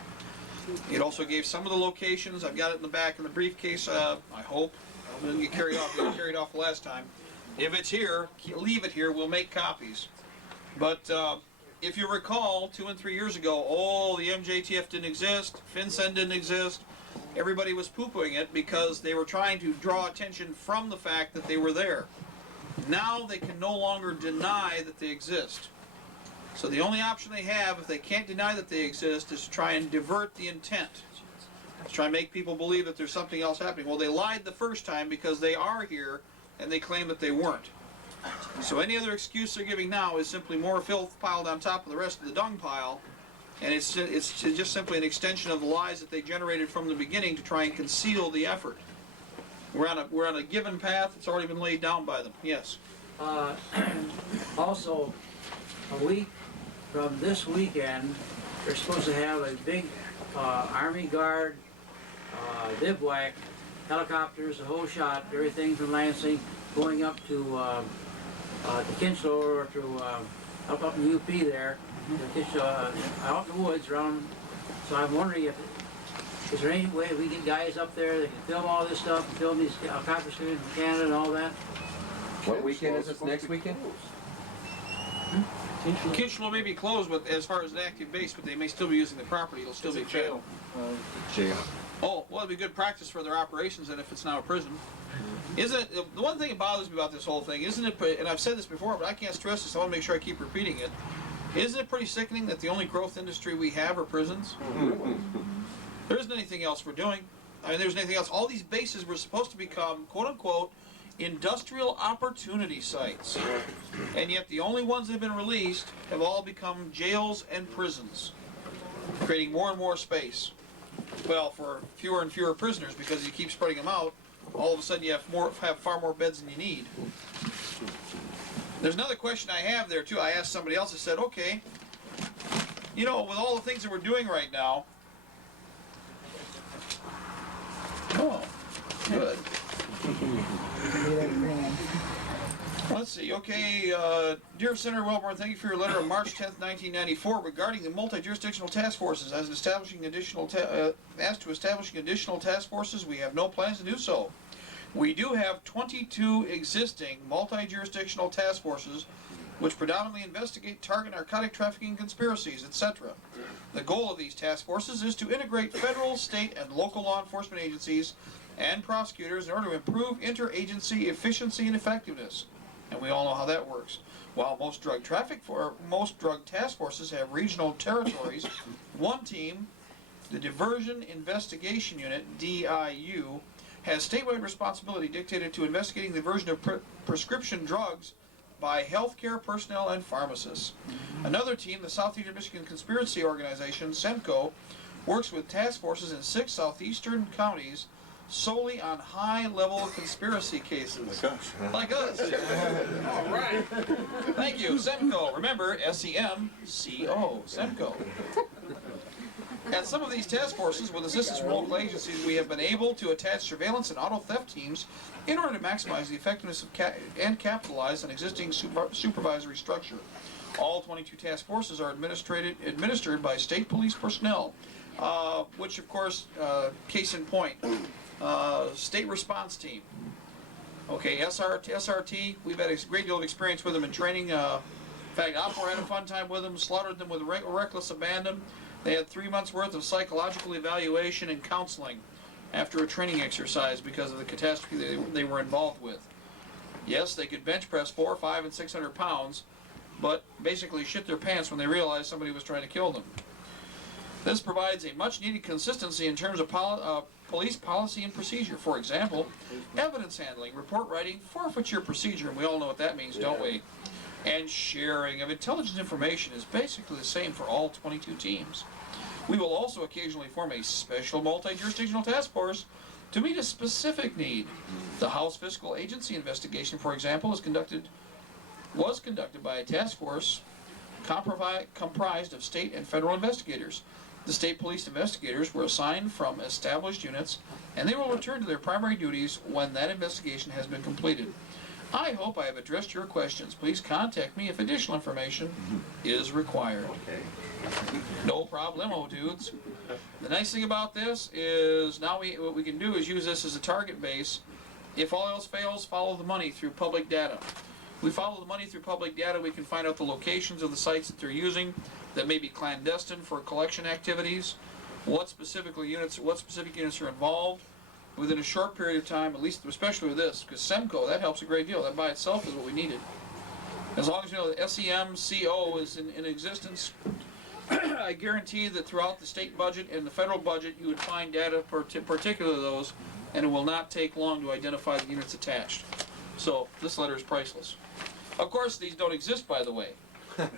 It also gave some of the locations. I've got it in the back in the briefcase, I hope. I didn't get carried off. We got carried off the last time. If it's here, leave it here. We'll make copies. But if you recall, 2 and 3 years ago, the MJTF didn't exist, FinCEN didn't exist. Everybody was poo-pooing it because they were trying to draw attention from the fact that they were there. Now they can no longer deny that they exist. So the only option they have, if they can't deny that they exist, is to try and divert the intent. To try and make people believe that there's something else happening. Well, they lied the first time because they are here, and they claim that they weren't. So any other excuse they're giving now is simply more filth piled on top of the rest of the dung pile, and it's just simply an extension of the lies that they generated from the beginning to try and conceal the effort. We're on a given path. It's already been laid down by them. Yes. Also, a week from this weekend, they're supposed to have a big Army Guard bivouac, helicopters, the whole shot, everything from Lansing, going up to Kinchlow or to up in UP there, out in the woods around. So I'm wondering is there any way we get guys up there that can film all this stuff and film these helicopters coming from Canada and all that? What weekend is this? Next weekend? Kinchlow may be closed, but as far as an active base, but they may still be using the property. It'll still be jail. Jail. Oh, well, it'd be good practice for their operations, and if it's now a prison. Isn't it, the one thing that bothers me about this whole thing, isn't it, and I've said this before, but I can't stress this, I want to make sure I keep repeating it, isn't it pretty sickening that the only growth industry we have are prisons? There isn't anything else we're doing. I mean, there's anything else. All these bases were supposed to become, quote-unquote, industrial opportunity sites. And yet the only ones that have been released have all become jails and prisons, creating more and more space. Well, for fewer and fewer prisoners, because you keep spreading them out, all of a sudden you have far more beds than you need. There's another question I have there too. I asked somebody else, I said, okay, You know, with all the things that we're doing right now. Oh, good. Let's see. Okay, dear Senator Wellborn, thank you for your letter of March 10th, 1994, regarding the multi-jurisdictional task forces. As to establishing additional task forces, we have no plans to do so. We do have 22 existing multi-jurisdictional task forces, which predominantly investigate target narcotic trafficking conspiracies, etc. The goal of these task forces is to integrate federal, state, and local law enforcement agencies and prosecutors in order to improve interagency efficiency and effectiveness. And we all know how that works. While most drug task forces have regional territories, one team, the Diversion Investigation Unit, DIU, has statewide responsibility dictated to investigating the diversion of prescription drugs by healthcare personnel and pharmacists. Another team, the Southeastern Michigan Conspiracy Organization, SEMCO, works with task forces in 6 southeastern counties solely on high-level conspiracy cases. My gosh. Like us. All right. Thank you, SEMCO. Remember, SEMCO, SEMCO. At some of these task forces, with assistance from local agencies, we have been able to attach surveillance and auto theft teams in order to maximize the effectiveness of and capitalize on existing supervisory structure. All 22 task forces are administered by state police personnel, which, of course, case in point, state response team. Okay, SRT, we've had a great deal of experience with them in training. In fact, Opera had a fun time with them, slaughtered them with reckless abandon. They had 3 months worth of psychological evaluation and counseling after a training exercise because of the catastrophe they were involved with. Yes, they could bench press 400, 500, and 600 pounds, but basically shit their pants when they realized somebody was trying to kill them. This provides a much needed consistency in terms of police policy and procedure. For example, evidence handling, report writing, forfeiture procedure, and we all know what that means, don't we? And sharing of intelligence information is basically the same for all 22 teams. We will also occasionally form a special multi-jurisdictional task force to meet a specific need. The House Fiscal Agency investigation, for example, was conducted by a task force comprised of state and federal investigators. The state police investigators were assigned from established units, and they will return to their primary duties when that investigation has been completed. I hope I have addressed your questions. Please contact me if additional information is required. Okay. No problemo, dudes. The nice thing about this is now what we can do is use this as a target base. If all else fails, follow the money through public data. We follow the money through public data, we can find out the locations of the sites that they're using that may be clandestine for collection activities, what specific units are involved. Within a short period of time, at least especially with this, because SEMCO, that helps a great deal. That by itself is what we needed. As long as you know the SEMCO is in existence, I guarantee that throughout the state budget and the federal budget, you would find data, particularly those, and it will not take long to identify the units attached. So this letter is priceless. Of course, these don't exist, by the way.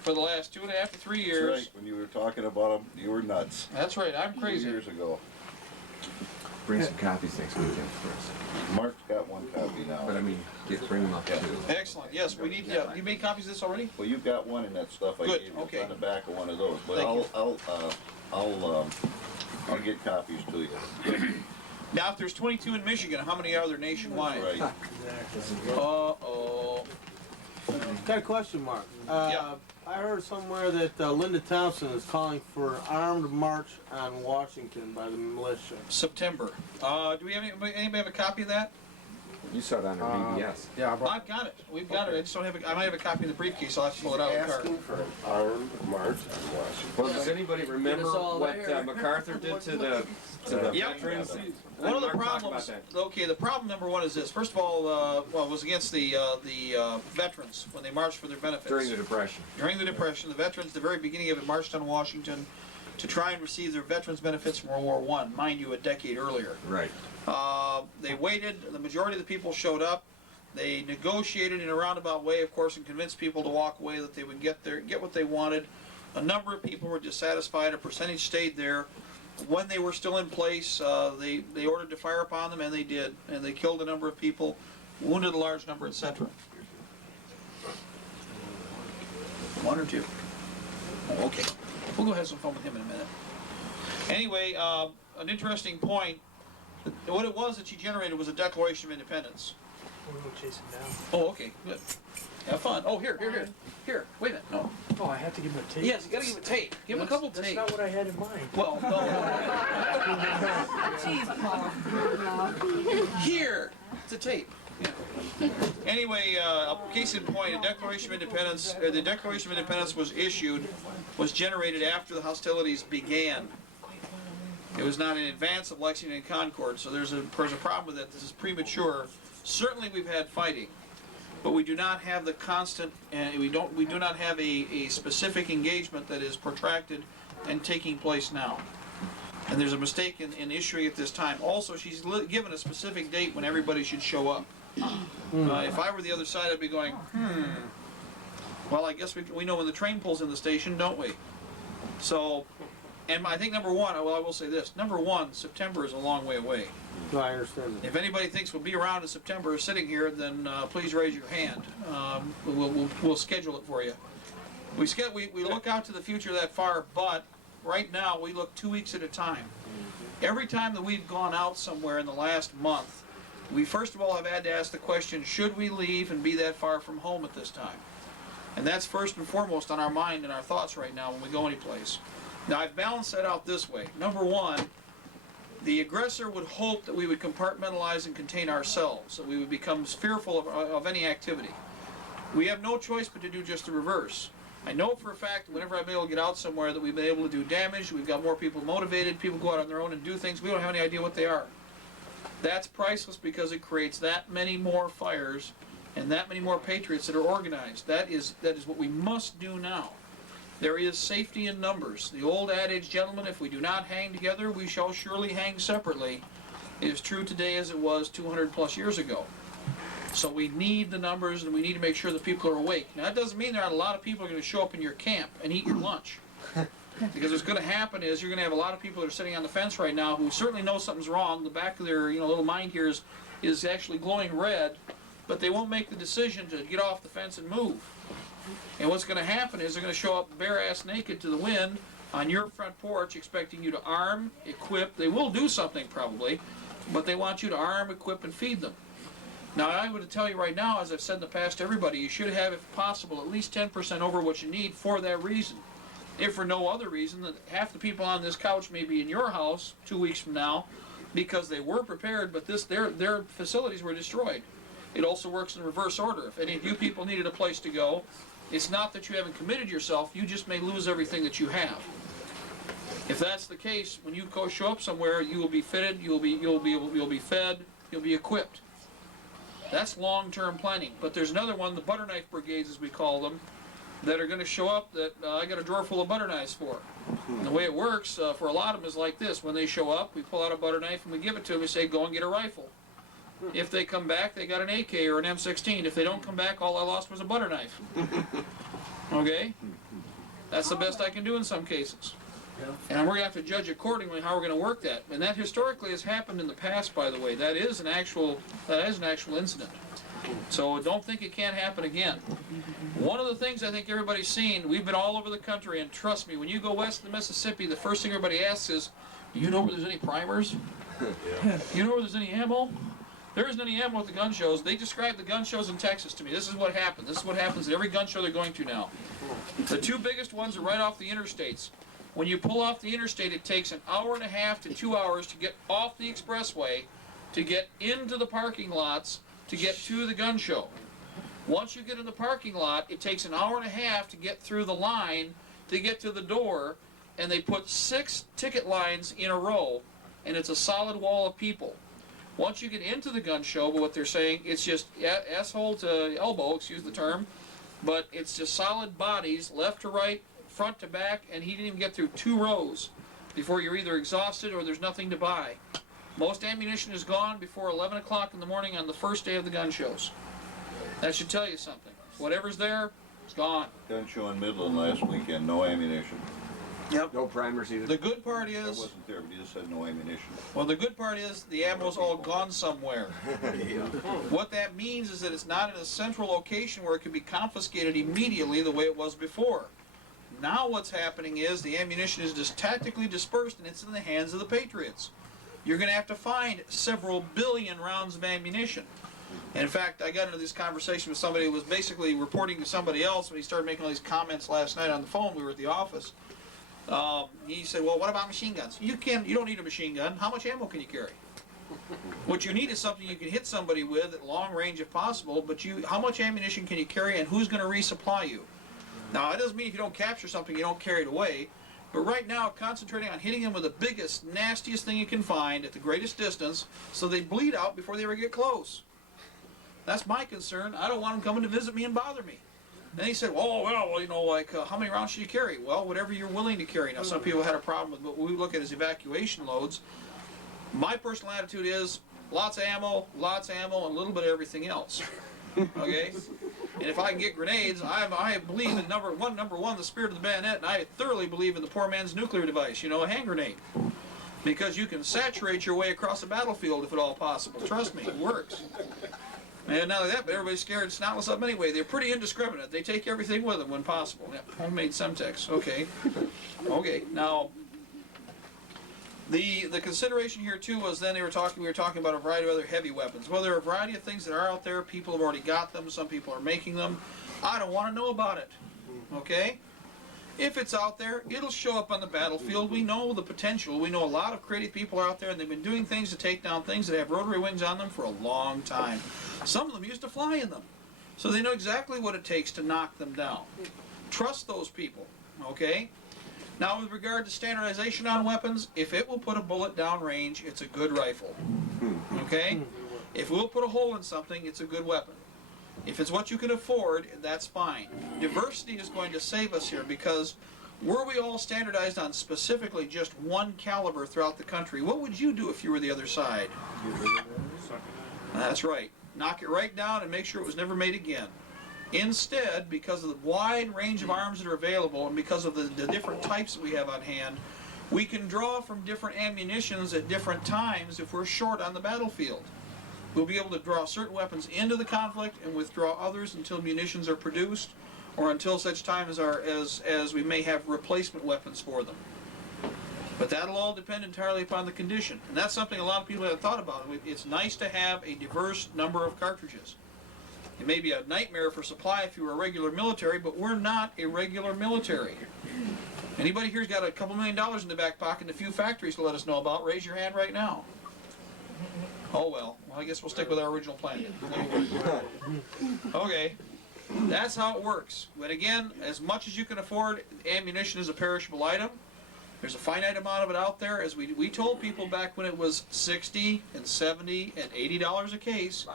For the last 2.5 to 3 years. That's right. When you were talking about them, you were nuts. That's right. I'm crazy. 2 years ago. Bring some copies next weekend for us. Mark's got one copy now. But I mean, bring them up too. Excellent. Yes, we need. You made copies of this already? Well, you've got one in that stuff I Good, gave you. okay. It's on the back of one of those. But Thank I'll get copies to you. Now, if there's 22 in Michigan, how many are there nationwide? Right. Uh-oh. Got a question, Mark. Yeah. I heard somewhere that Linda Thompson is calling for an armed march on Washington by the militia. September. Do we have anybody have a copy of that? You saw it on our BBS. Yeah, I've got it. We've got it. I just don't have. I might have a copy in the briefcase. I'll have to pull it out of the car. Asking for an armed march on Washington. Well, does anybody remember all what there. MacArthur did to the Yep. veterans? One of the Mark, talk problems. about that. Okay, the problem number one is this. First of all, it was against the veterans when they marched for their benefits. During the Depression. During the Depression, the veterans, the very beginning of it, marched on Washington to try and receive their veterans benefits from World War I. Mind you, a decade earlier. Right. They waited. The majority of the people showed up. They negotiated in a roundabout way, of course, and convinced people to walk away that they would get what they wanted. A number of people were dissatisfied. A percentage stayed there. When they were still in place, they ordered to fire upon them, and they did. And they killed a number of people, wounded a large number, etc. One or two? Oh, okay. We'll go have some fun with him in a minute. Anyway, an interesting point. What it was that she generated was a Declaration of Independence. We're gonna chase him down. Oh, okay, good. Have fun. Oh, here. Wait a minute. No. Oh, I have to give him a tape. Yes, you gotta give him a tape. Give him a couple That's tapes. not what I had in mind. Well, no. Jeez, Paul. Here, it's a tape. Yeah. Anyway, case in point, the Declaration of Independence was issued, was generated after the hostilities began. It was not in advance of Lexington and Concord, so there's a problem with that. This is premature. Certainly, we've had fighting, but we do not have the constant, and we do not have a specific engagement that is protracted and taking place now. And there's a mistake in issuing it this time. Also, she's given a specific date when everybody should show up. If I were the other side, I'd be going, well, I guess we know when the train pulls in the station, don't we? So, and I think number one, well, I will say this. Number one, September is a long way away. No, I understand that. If anybody thinks we'll be around in September sitting here, then please raise your hand. We'll schedule it for you. We look out to the future that far, but right now we look 2 weeks at a time. Every time that we've gone out somewhere in the last month, we first of all have had to ask the question, should we leave and be that far from home at this time? And that's first and foremost on our mind and our thoughts right now when we go anyplace. Now I've balanced that out this way. Number one, the aggressor would hope that we would compartmentalize and contain ourselves, that we would become fearful of any activity. We have no choice but to do just the reverse. I know for a fact that whenever I'm able to get out somewhere that we've been able to do damage, we've got more people motivated, people go out on their own and do things, we don't have any idea what they are. That's priceless because it creates that many more fires and that many more patriots that are organized. That is what we must do now. There is safety in numbers. The old adage, gentlemen, if we do not hang together, we shall surely hang separately, is true today as it was 200 plus years ago. So we need the numbers and we need to make sure that people are awake. Now that doesn't mean there aren't a lot of people who are going to show up in your camp and eat your lunch. Because what's going to happen is you're going to have a lot of people that are sitting on the fence right now who certainly know something's wrong. The back of their little mind here is actually glowing red, but they won't make the decision to get off the fence and move. And what's going to happen is they're going to show up bare-ass naked to the wind on your front porch expecting you to arm, equip. They will do something probably, but they want you to arm, equip, and feed them. Now I would tell you right now, as I've said in the past to everybody, you should have, if possible, at least 10% over what you need for that reason. If for no other reason, that half the people on this couch may be in your house 2 weeks from now because they were prepared, but their facilities were destroyed. It also works in reverse order. If any of you people needed a place to go, it's not that you haven't committed yourself, you just may lose everything that you have. If that's the case, when you go show up somewhere, you will be fitted, you'll be fed, you'll be equipped. That's long-term planning. But there's another one, the butter knife brigades as we call them, that are going to show up that I got a drawer full of butter knives for. And the way it works for a lot of them is like this. When they show up, we pull out a butter knife and we give it to them. We say, go and get a rifle. If they come back, they got an AK or an M16. If they don't come back, all I lost was a butter knife. Okay? That's the best I can do in some cases. And we're going to have to judge accordingly how we're going to work that. And that historically has happened in the past, by the way. That is an actual incident. So don't think it can't happen again. One of the things I think everybody's seen, we've been all over the country, and trust me, when you go west of the Mississippi, the first thing everybody asks is, do you know where there's any primers? You know where there's any ammo? There isn't any ammo at the gun shows. They describe the gun shows in Texas to me. This is what happened. This is what happens at every gun show they're going to now. The two biggest ones are right off the interstates. When you pull off the interstate, it takes an hour and a half to 2 hours to get off the expressway, to get into the parking lots, to get to the gun show. Once you get in the parking lot, it takes an hour and a half to get through the line, to get to the door, and they put 6 ticket lines in a row, and it's a solid wall of people. Once you get into the gun show, but what they're saying, it's just asshole to elbow, excuse the term, but it's just solid bodies, left to right, front to back, and he didn't even get through 2 rows before you're either exhausted or there's nothing to buy. Most ammunition is gone before 11 o'clock in the morning on the first day of the gun shows. That should tell you something. Whatever's there, it's gone. Gun show in Midland last weekend, no ammunition. Yep. No primers either. The good part I is, wasn't there, but he just said no ammunition. well, the good part is the ammo's all gone somewhere. What that means is that it's not in a central location where it can be confiscated immediately the way it was before. Now what's happening is the ammunition is just tactically dispersed and it's in the hands of the Patriots. You're going to have to find several billion rounds of ammunition. And in fact, I got into this conversation with somebody who was basically reporting to somebody else when he started making all these comments last night on the phone. We were at the office. He said, well, what about machine guns? You don't need a machine gun. How much ammo can you carry? What you need is something you can hit somebody with at long range if possible, but how much ammunition can you carry and who's going to resupply you? Now, it doesn't mean if you don't capture something, you don't carry it away. But right now, concentrating on hitting them with the biggest, nastiest thing you can find at the greatest distance so they bleed out before they ever get close. That's my concern. I don't want them coming to visit me and bother me. Then he said, well, you know, like, how many rounds should you carry? Well, whatever you're willing to carry. Now, some people had a problem with what we look at as evacuation loads. My personal attitude is lots of ammo, and a little bit of everything else. Okay? And if I can get grenades, I believe in number one, the spirit of the bayonet, and I thoroughly believe in the poor man's nuclear device, you know, a hand grenade. Because you can saturate your way across a battlefield if at all possible. Trust me, it works. And not only that, but everybody's scared snoutless of them anyway. They're pretty indiscriminate. They take everything with them when possible. Yeah, homemade Semtex. Okay. Okay. Now, the consideration here too was then we were talking about a variety of other heavy weapons. Well, there are a variety of things that are out there. People have already got them. Some people are making them. I don't want to know about it. Okay? If it's out there, it'll show up on the battlefield. We know the potential. We know a lot of creative people are out there, and they've been doing things to take down things that have rotary wings on them for a long time. Some of them used to fly in them. So they know exactly what it takes to knock them down. Trust those people. Okay? Now, with regard to standardization on weapons, if it will put a bullet down range, it's a good rifle. Okay? If it will put a hole in something, it's a good weapon. If it's what you can afford, that's fine. Diversity is going to save us here because were we all standardized on specifically just one caliber throughout the country, what would you do if you were the other side? That's right. Knock it right down and make sure it was never made again. Instead, because of the wide range of arms that are available and because of the different types that we have on hand, we can draw from different ammunitions at different times if we're short on the battlefield. We'll be able to draw certain weapons into the conflict and withdraw others until munitions are produced or until such time as we may have replacement weapons for them. But that'll all depend entirely upon the condition. And that's something a lot of people haven't thought about. It's nice to have a diverse number of cartridges. It may be a nightmare for supply if you were a regular military, but we're not a regular military. Anybody here's got a couple $1 million in the back pocket and a few factories to let us know about? Raise your hand right now. Oh well, I guess we'll stick with our original plan. Okay, that's how it works. But again, as much as you can afford, ammunition is a perishable item. There's a finite amount of it out there. As we told people back when it was $60 and $70 and $80 a case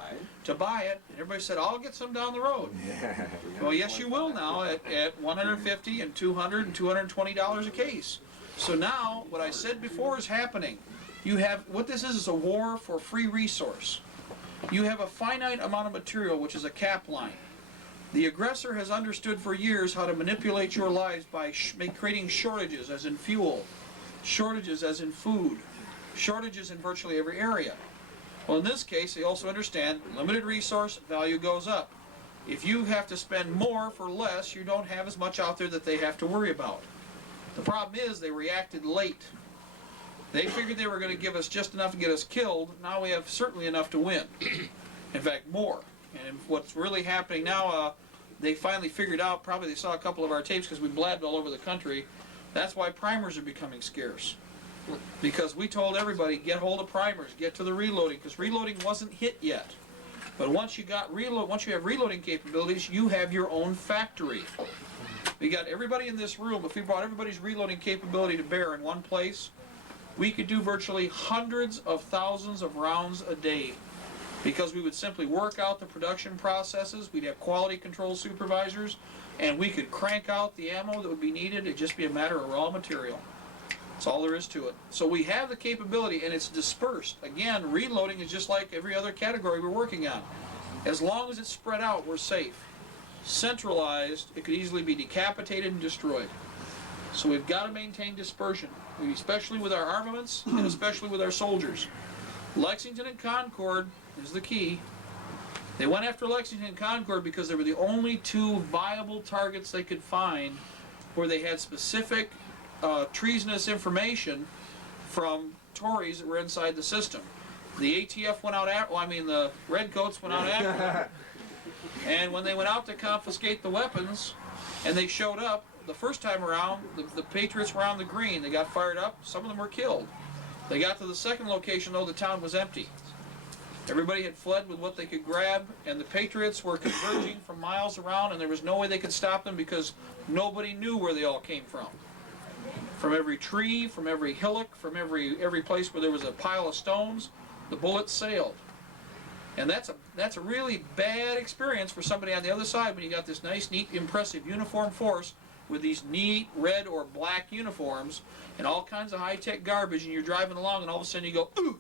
to buy it, and everybody said, "I'll get some down the road." Yeah. Well, yes, you will now at $150 and $200 and $220 a case. So now, what I said before is happening. You have what this is a war for free resource. You have a finite amount of material, which is a cap line. The aggressor has understood for years how to manipulate your lives by creating shortages, as in fuel, shortages as in food, shortages in virtually every area. Well, in this case, they also understand limited resource, value goes up. If you have to spend more for less, you don't have as much out there that they have to worry about. The problem is they reacted late. They figured they were going to give us just enough to get us killed. Now we have certainly enough to win. In fact, more. And what's really happening now, they finally figured out, probably they saw a couple of our tapes because we blabbed all over the country, that's why primers are becoming scarce. Because we told everybody, get hold of primers, get to the reloading, because reloading wasn't hit yet. But once you have reloading capabilities, you have your own factory. We got everybody in this room, if we brought everybody's reloading capability to bear in one place, we could do virtually hundreds of thousands of rounds a day. Because we would simply work out the production processes, we'd have quality control supervisors, and we could crank out the ammo that would be needed. It'd just be a matter of raw material. That's all there is to it. So we have the capability, and it's dispersed. Again, reloading is just like every other category we're working on. As long as it's spread out, we're safe. Centralized, it could easily be decapitated and destroyed. So we've got to maintain dispersion, especially with our armaments and especially with our soldiers. Lexington and Concord is the key. They went after Lexington and Concord because they were the only two viable targets they could find where they had specific treasonous information from Tories that were inside the system. The ATF went out after, well, I mean the Redcoats went out after them. And when they went out to confiscate the weapons, and they showed up, the first time around, the Patriots were on the green. They got fired up. Some of them were killed. They got to the second location, though, the town was empty. Everybody had fled with what they could grab, and the Patriots were converging from miles around, and there was no way they could stop them because nobody knew where they all came from. From every tree, from every hillock, from every place where there was a pile of stones, the bullets sailed. And that's a really bad experience for somebody on the other side when you got this nice, neat, impressive uniform force with these neat red or black uniforms and all kinds of high-tech garbage, and you're driving along and all of a sudden you go, ooh!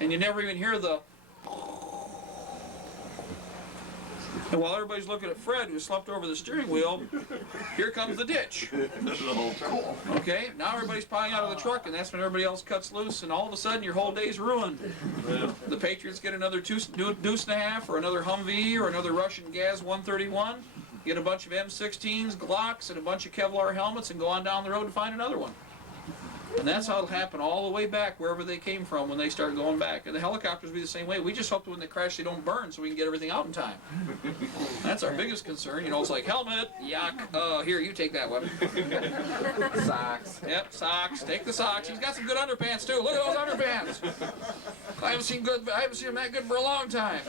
And you never even hear the... And while everybody's looking at Fred, who slumped over the steering wheel, here comes the ditch. Okay, now everybody's piling out of the truck, and that's when everybody else cuts loose, and all of a sudden your whole day's ruined. The Patriots get another deuce and a half, or another Humvee, or another Russian Gaz 131, get a bunch of M16s, Glocks, and a bunch of Kevlar helmets, and go on down the road and find another one. And that's how it'll happen all the way back, wherever they came from when they start going back. And the helicopters will be the same way. We just hope that when they crash, they don't burn so we can get everything out in time. That's our biggest concern. You know, it's like, helmet, yuck, here, you take that one. Socks. Yep, socks. Take the socks. He's got some good underpants, too. Look at those underpants. I haven't seen them that good for a long time.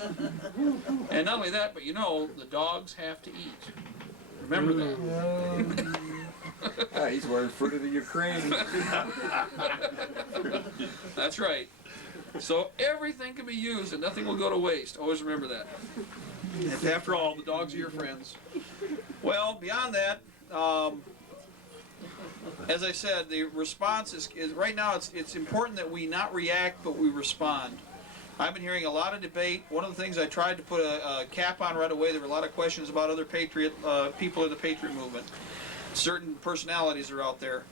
And not only that, but you know, the dogs have to eat. Remember that. He's wearing fruit of the Ukraine. That's right. So everything can be used and nothing will go to waste. Always remember that. And after all, the dogs are your friends. Well, beyond that, as I said, the response is right now it's important that we not react, but we respond. I've been hearing a lot of debate. One of the things I tried to put a cap on right away, there were a lot of questions about other Patriot people in the Patriot Movement. Certain personalities are out there.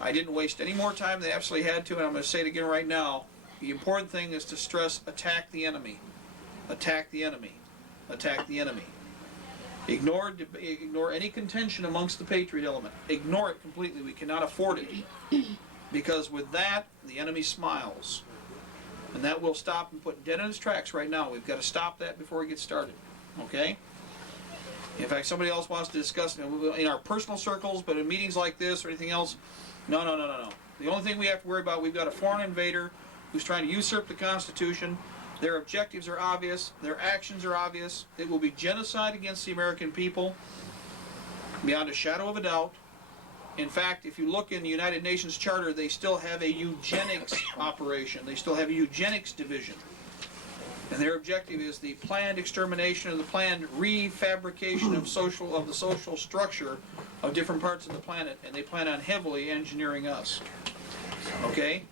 I didn't waste any more time than I absolutely had to, and I'm going to say it again right now. The important thing is to stress, attack the enemy. Attack the enemy. Attack the enemy. Ignore any contention amongst the Patriot element. Ignore it completely. We cannot afford it. Because with that, the enemy smiles. And that will stop and put dead in its tracks right now. We've got to stop that before it gets started. Okay? In fact, somebody else wants to discuss in our personal circles, but in meetings like this or anything else, no. The only thing we have to worry about, we've got a foreign invader who's trying to usurp the Constitution. Their objectives are obvious. Their actions are obvious. It will be genocide against the American people, beyond a shadow of a doubt. In fact, if you look in the United Nations Charter, they still have a eugenics operation. They still have a eugenics division. And their objective is the planned extermination or the planned refabrication of the social structure of different parts of the planet, and they plan on heavily engineering us. Okay?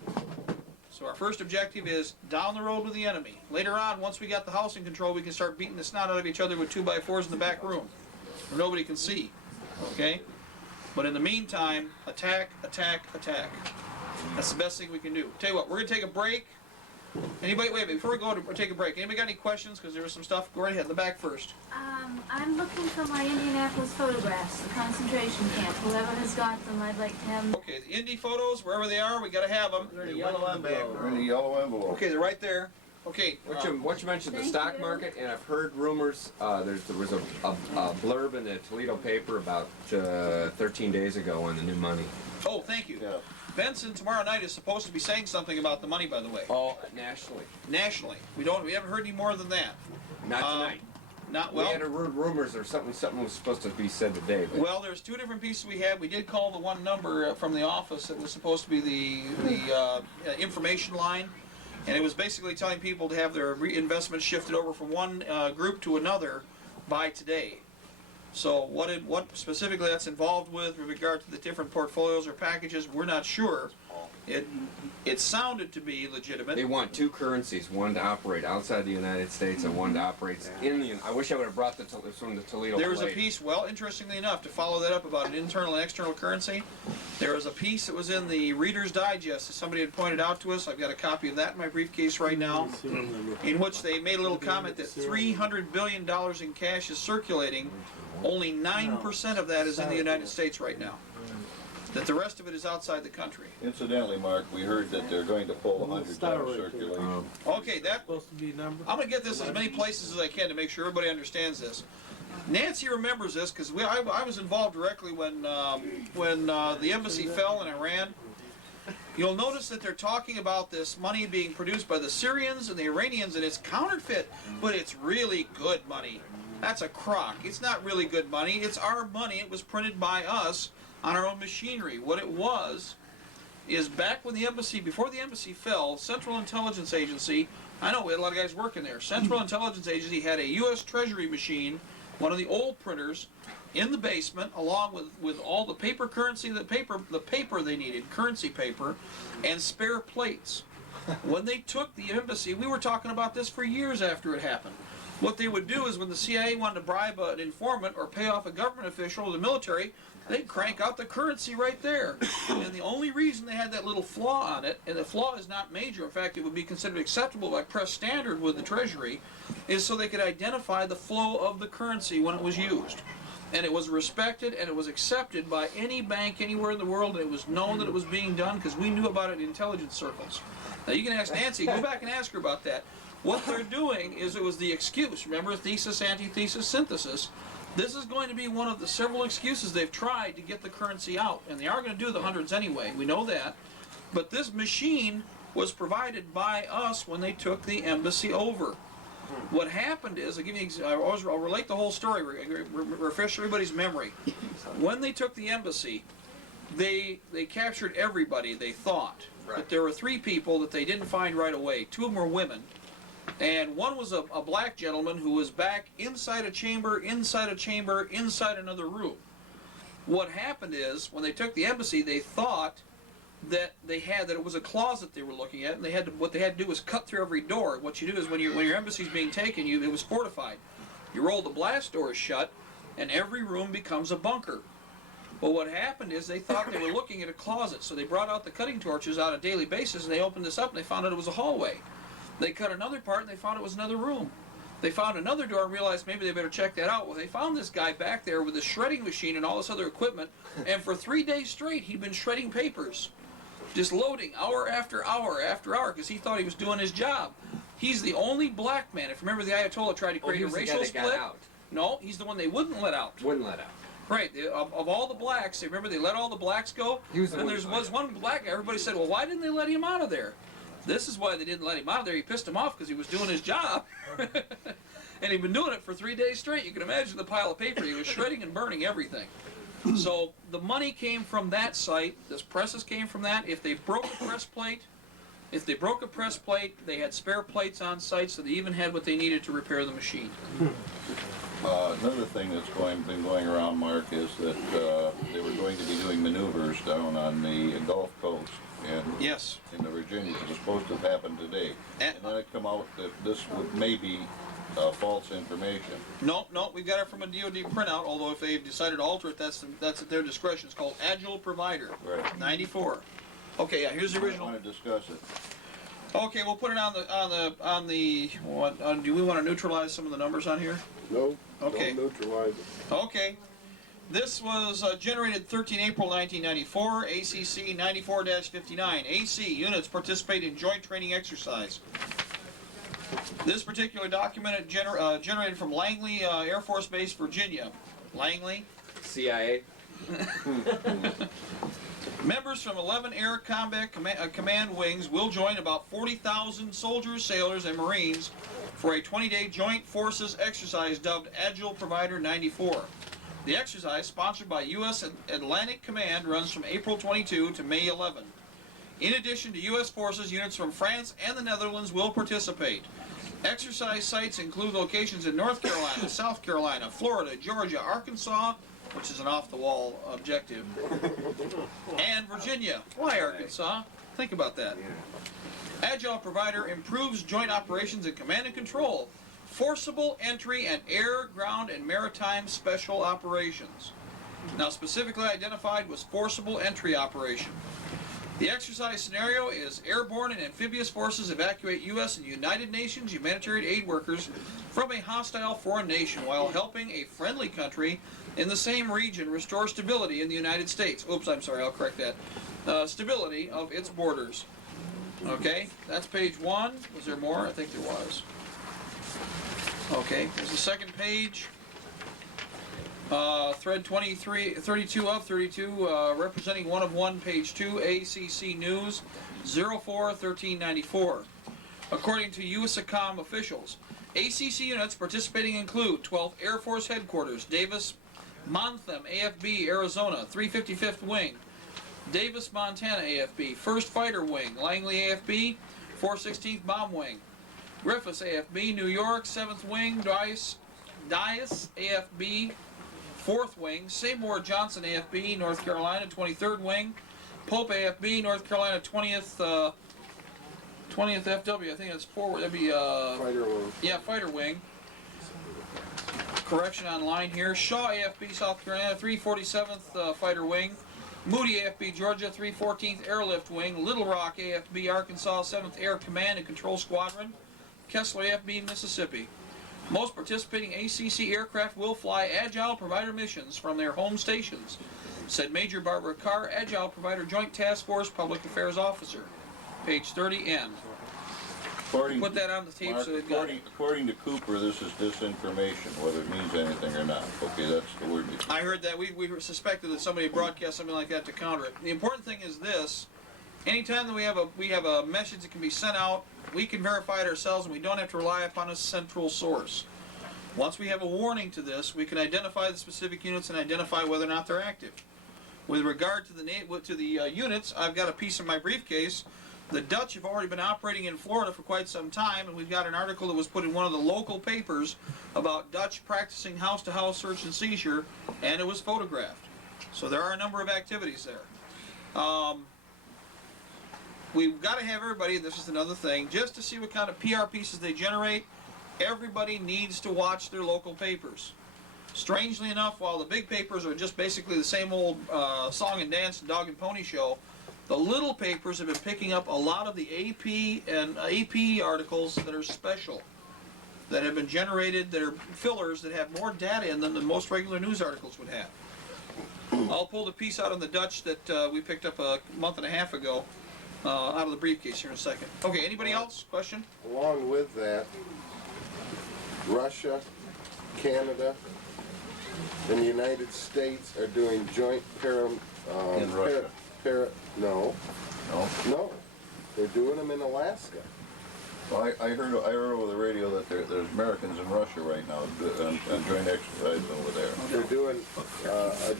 So our first objective is down the road with the enemy. Later on, once we got the house in control, we can start beating the snot out of each other with 2x4s in the back room, where nobody can see. Okay? But in the meantime, attack, attack, attack. That's the best thing we can do. Tell you what, we're going to take a break. Anybody, wait, before we go to take a break, anybody got any questions? Because there was some stuff. Go right ahead, in the back first. I'm looking for my Indianapolis photographs, the concentration camp. Whoever has got them, I'd like to have them. Okay, the Indy photos, wherever they are, we got to have them. They're in a yellow envelope. They're in a yellow envelope. Okay, they're right there. Okay. What you mentioned, the Thank stock you. market, and I've heard rumors, there was a blurb in the Toledo paper about 13 days ago on the new money. Oh, thank you. Yeah. Benson tomorrow night is supposed to be saying something about the money, by the way. Oh, nationally. Nationally. We haven't heard any more than that. Not tonight. Not We well. had heard rumors or something was supposed to be said today. But Well, there's two different pieces we had. We did call the one number from the office that was supposed to be the information line, and it was basically telling people to have their investments shifted over from one group to another by today. So what specifically that's involved with regard to the different portfolios or packages, we're not sure. It sounded to be legitimate. they want two currencies, one to operate outside the United States and one to operate in the. I wish I would have brought this from the Toledo. There was a Blade. piece, well, interestingly enough, to follow that up about an internal and external currency, there was a piece that was in the Reader's Digest that somebody had pointed out to us. I've got a copy of that in my briefcase right now, in which they made a little comment that $300 billion in cash is circulating Only 9% of that is in the United States right now. That the rest of it is outside the country. Incidentally, Mark, we heard that they're going to pull 100 out of circulation. Okay, that Supposed to be number. I'm going to get this as many places as I can to make sure everybody understands this. Nancy remembers this because I was involved directly when the embassy fell in Iran. You'll notice that they're talking about this money being produced by the Syrians and the Iranians, and it's counterfeit, but it's really good money. That's a crock. It's not really good money. It's our money. It was printed by us on our own machinery. What it was is back when the embassy, before the embassy fell, Central Intelligence Agency, I know we had a lot of guys working there, Central Intelligence Agency had a U.S. Treasury machine, one of the old printers, in the basement, along with all the paper currency, the paper they needed, currency paper, and spare plates. When they took the embassy, we were talking about this for years after it happened. What they would do is when the CIA wanted to bribe an informant or pay off a government official or the military, they'd crank out the currency right there. And the only reason they had that little flaw on it, and the flaw is not major, in fact it would be considered acceptable by press standard with the Treasury, is so they could identify the flow of the currency when it was used. And it was respected and it was accepted by any bank anywhere in the world, and it was known that it was being done because we knew about it in intelligence circles. Now you can ask Nancy, go back and ask her about that. What they're doing is, it was the excuse, remember, thesis, antithesis, synthesis. This is going to be one of the several excuses they've tried to get the currency out, and they are going to do the hundreds anyway, we know that. But this machine was provided by us when they took the embassy over. What happened is, I'll relate the whole story, refresh everybody's memory. When they took the embassy, they captured everybody, they thought. Right. But there were 3 people that they didn't find right away. 2 of them were women. And one was a black gentleman who was back inside a chamber, inside another room. What happened is, when they took the embassy, they thought that it was a closet they were looking at, and what they had to do was cut through every door. What you do is, when your embassy's being taken, it was fortified. You roll the blast doors shut, and every room becomes a bunker. Well, what happened is, they thought they were looking at a closet, so they brought out the cutting torches on a daily basis, and they opened this up, and they found out it was a hallway. They cut another part, and they found it was another room. They found another door and realized maybe they better check that out. Well, they found this guy back there with a shredding machine and all this other equipment, and for 3 days straight, he'd been shredding papers. Just loading hour after hour after hour, because he thought he was doing his job. He's the only black man. If you remember, the Ayatollah tried to create a racial split. No, he's the one they wouldn't let out. Wouldn't let out. Right. Of all the blacks, remember they let all the blacks go? And there was one black guy. Everybody said, well, why didn't they let him out of there? This is why they didn't let him out of there. He pissed him off because he was doing his job. And he'd been doing it for 3 days straight. You can imagine the pile of paper. He was shredding and burning everything. So the money came from that site. This presses came from that. If they broke a press plate, they had spare plates on site, so they even had what they needed to repair the machine. Another thing that's been going around, Mark, is that they were going to be doing maneuvers down on the Gulf Coast and yes, in the Virginia. It was supposed to have happened today, and then it come out that this may be false information. No, we got it from a DoD printout. Although if they've decided to alter it, that's at their discretion. It's called Agile Provider. Right. 94. Okay, yeah. Here's the original. I want to discuss it. Okay, we'll put it on the. Do we want to neutralize some of the numbers on here? No, Okay. don't neutralize it. Okay. This was generated 13 April 1994, ACC 94-59. AC units participate in joint training exercise. This particular document generated from Langley Air Force Base, Virginia. Langley. CIA. Members from 11 Air Combat Command Wings will join about 40,000 soldiers, sailors, and Marines for a 20-day joint forces exercise dubbed Agile Provider 94. The exercise, sponsored by U.S. Atlantic Command, runs from April 22 to May 11. In addition to U.S. forces, units from France and the Netherlands will participate. Exercise sites include locations in North Carolina, South Carolina, Florida, Georgia, Arkansas, which is an off-the-wall objective, and Virginia. Why Arkansas? Think about that. Agile Provider improves joint operations and command and control, forcible entry, and air, ground, and maritime special operations. Now, specifically identified was forcible entry operation. The exercise scenario is airborne and amphibious forces evacuate U.S. and United Nations humanitarian aid workers from a hostile foreign nation while helping a friendly country in the same region restore stability in the United States. Oops, I'm sorry, I'll correct that. Stability of its borders. Okay, that's page 1. Was there more? I think there was. Okay, there's the second page. Thread 32 of 32, representing 1 of 1, page 2, ACC News, 04-1394. According to USACOM officials, ACC units participating include 12th Air Force Headquarters, Davis, Montham, AFB, Arizona, 355th Wing, Davis, Montana, AFB, 1st Fighter Wing, Langley, AFB, 416th Bomb Wing, Griffiths, AFB, New York, 7th Wing, Dice, AFB, 4th Wing, Seymour Johnson, AFB, North Carolina, 23rd Wing, Pope, AFB, North Carolina, 20th FW, I think that's forward, that'd be, Fighter Wing. yeah, Fighter Wing. Correction online here. Shaw, AFB, South Carolina, 347th Fighter Wing. Moody, AFB, Georgia, 314th Airlift Wing. Little Rock, AFB, Arkansas, 7th Air Command and Control Squadron. Kessler, AFB, Mississippi. Most participating ACC aircraft will fly Agile Provider missions from their home stations, said Major Barbara Carr, Agile Provider Joint Task Force Public Affairs Officer. Page 30 N. Put that on the tape Mark, so they've got it. according to Cooper, this is disinformation, whether it means anything or not. Okay, that's the word. I heard that. We suspected that somebody broadcast something like that to counter it. The important thing is this: anytime that we have a message that can be sent out, we can verify it ourselves, and we don't have to rely upon a central source. Once we have a warning to this, we can identify the specific units and identify whether or not they're active. With regard to the units, I've got a piece in my briefcase. The Dutch have already been operating in Florida for quite some time, and we've got an article that was put in one of the local papers about Dutch practicing house-to-house search and seizure, and it was photographed. So there are a number of activities there. We've got to have everybody, this is another thing, just to see what kind of PR pieces they generate, everybody needs to watch their local papers. Strangely enough, while the big papers are just basically the same old song and dance and dog and pony show, the little papers have been picking up a lot of the AP articles that are special, that have been generated, that are fillers, that have more data in them than most regular news articles would have. I'll pull the piece out on the Dutch that we picked up a month and a half ago out of the briefcase here in a second. Okay, anybody else? Question? Along with that, Russia, Canada, and the United States are doing joint In Russia. No, they're doing them in Alaska. Well, I heard over the radio that there's Americans in Russia right now on joint exercise over there. They're doing a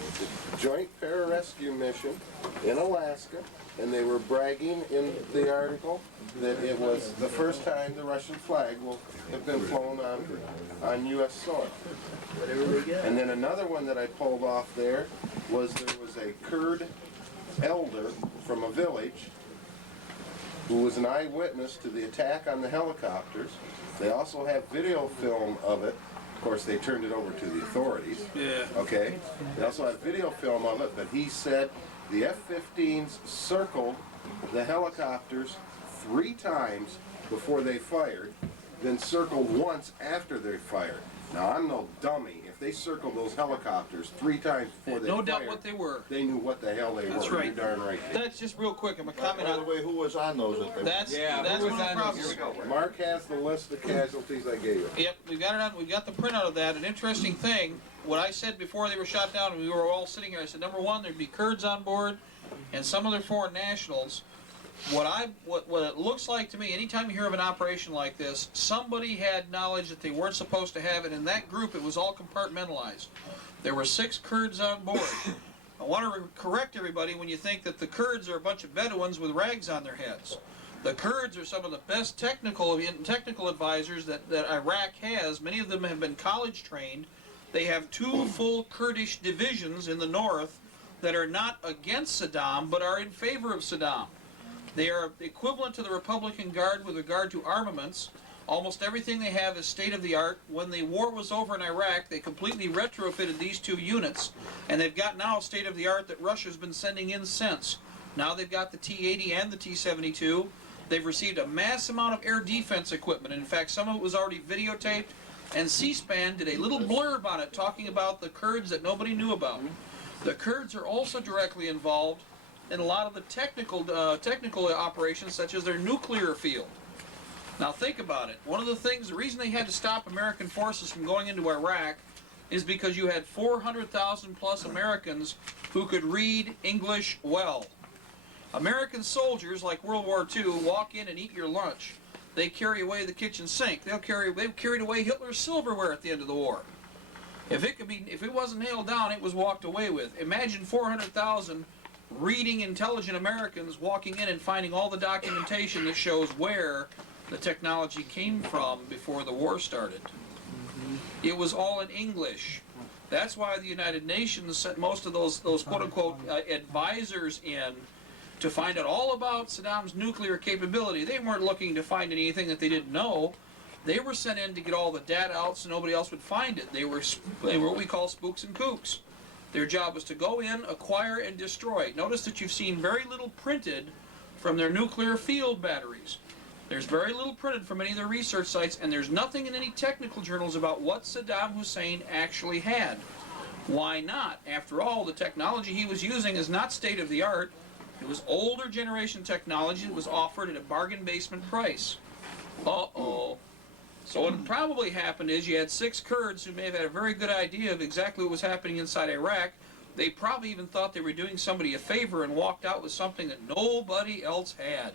joint pararescue mission in Alaska, and they were bragging in the article that it was the first time the Russian flag will have been flown on U.S. soil. And then another one that I pulled off there was a Kurd elder from a village who was an eyewitness to the attack on the helicopters. They also have video film of it. Of course, they turned it over to the authorities. Yeah. Okay? They also have video film of it, but he said the F-15s circled the helicopters 3 times before they fired, then circled once after they fired. Now, I'm no dummy. If they circled those helicopters 3 times before they No fired, doubt what they were. they knew what the hell they That's were. right. You're darn right. That's just real quick. I'm a By comment the on. way, who was on those? At the That's who one was of the on problems. those? Here we go. Mark has the list of casualties I gave you. Yep, we've got it on. We've got the printout of that. An interesting thing. What I said before they were shot down, and we were all sitting here. I said, number one, there'd be Kurds on board, and some other foreign nationals. What it looks like to me, anytime you hear of an operation like this, somebody had knowledge that they weren't supposed to have it. In that group, it was all compartmentalized. There were 6 Kurds on board. I want to correct everybody when you think that the Kurds are a bunch of Bedouins with rags on their heads. The Kurds are some of the best technical advisors that Iraq has. Many of them have been college trained. They have 2 full Kurdish divisions in the north that are not against Saddam, but are in favor of Saddam. They are equivalent to the Republican Guard with regard to armaments. Almost everything they have is state-of-the-art. When the war was over in Iraq, they completely retrofitted these 2 units, and they've got now state-of-the-art that Russia's been sending in since. Now they've got the T-80 and the T-72. They've received a mass amount of air defense equipment. And in fact, some of it was already videotaped, and C-SPAN did a little blurb on it talking about the Kurds that nobody knew about. The Kurds are also directly involved in a lot of the technical operations, such as their nuclear field. Now think about it. One of the reason they had to stop American forces from going into Iraq is because you had 400,000 plus Americans who could read English well. American soldiers, like World War II, walk in and eat your lunch. They carry away the kitchen sink. They've carried away Hitler's silverware at the end of the war. If it wasn't nailed down, it was walked away with. Imagine 400,000 reading intelligent Americans walking in and finding all the documentation that shows where the technology came from before the war started. It was all in English. That's why the United Nations sent most of those quote-unquote advisors in to find out all about Saddam's nuclear capability. They weren't looking to find anything that they didn't know. They were sent in to get all the data out so nobody else would find it. They were what we call spooks and kooks. Their job was to go in, acquire, and destroy. Notice that you've seen very little printed from their nuclear field batteries. There's very little printed from any of their research sites, and there's nothing in any technical journals about what Saddam Hussein actually had. Why not? After all, the technology he was using is not state-of-the-art. It was older generation technology that was offered at a bargain basement price. Uh-oh. So what probably happened is you had 6 Kurds who may have had a very good idea of exactly what was happening inside Iraq. They probably even thought they were doing somebody a favor and walked out with something that nobody else had.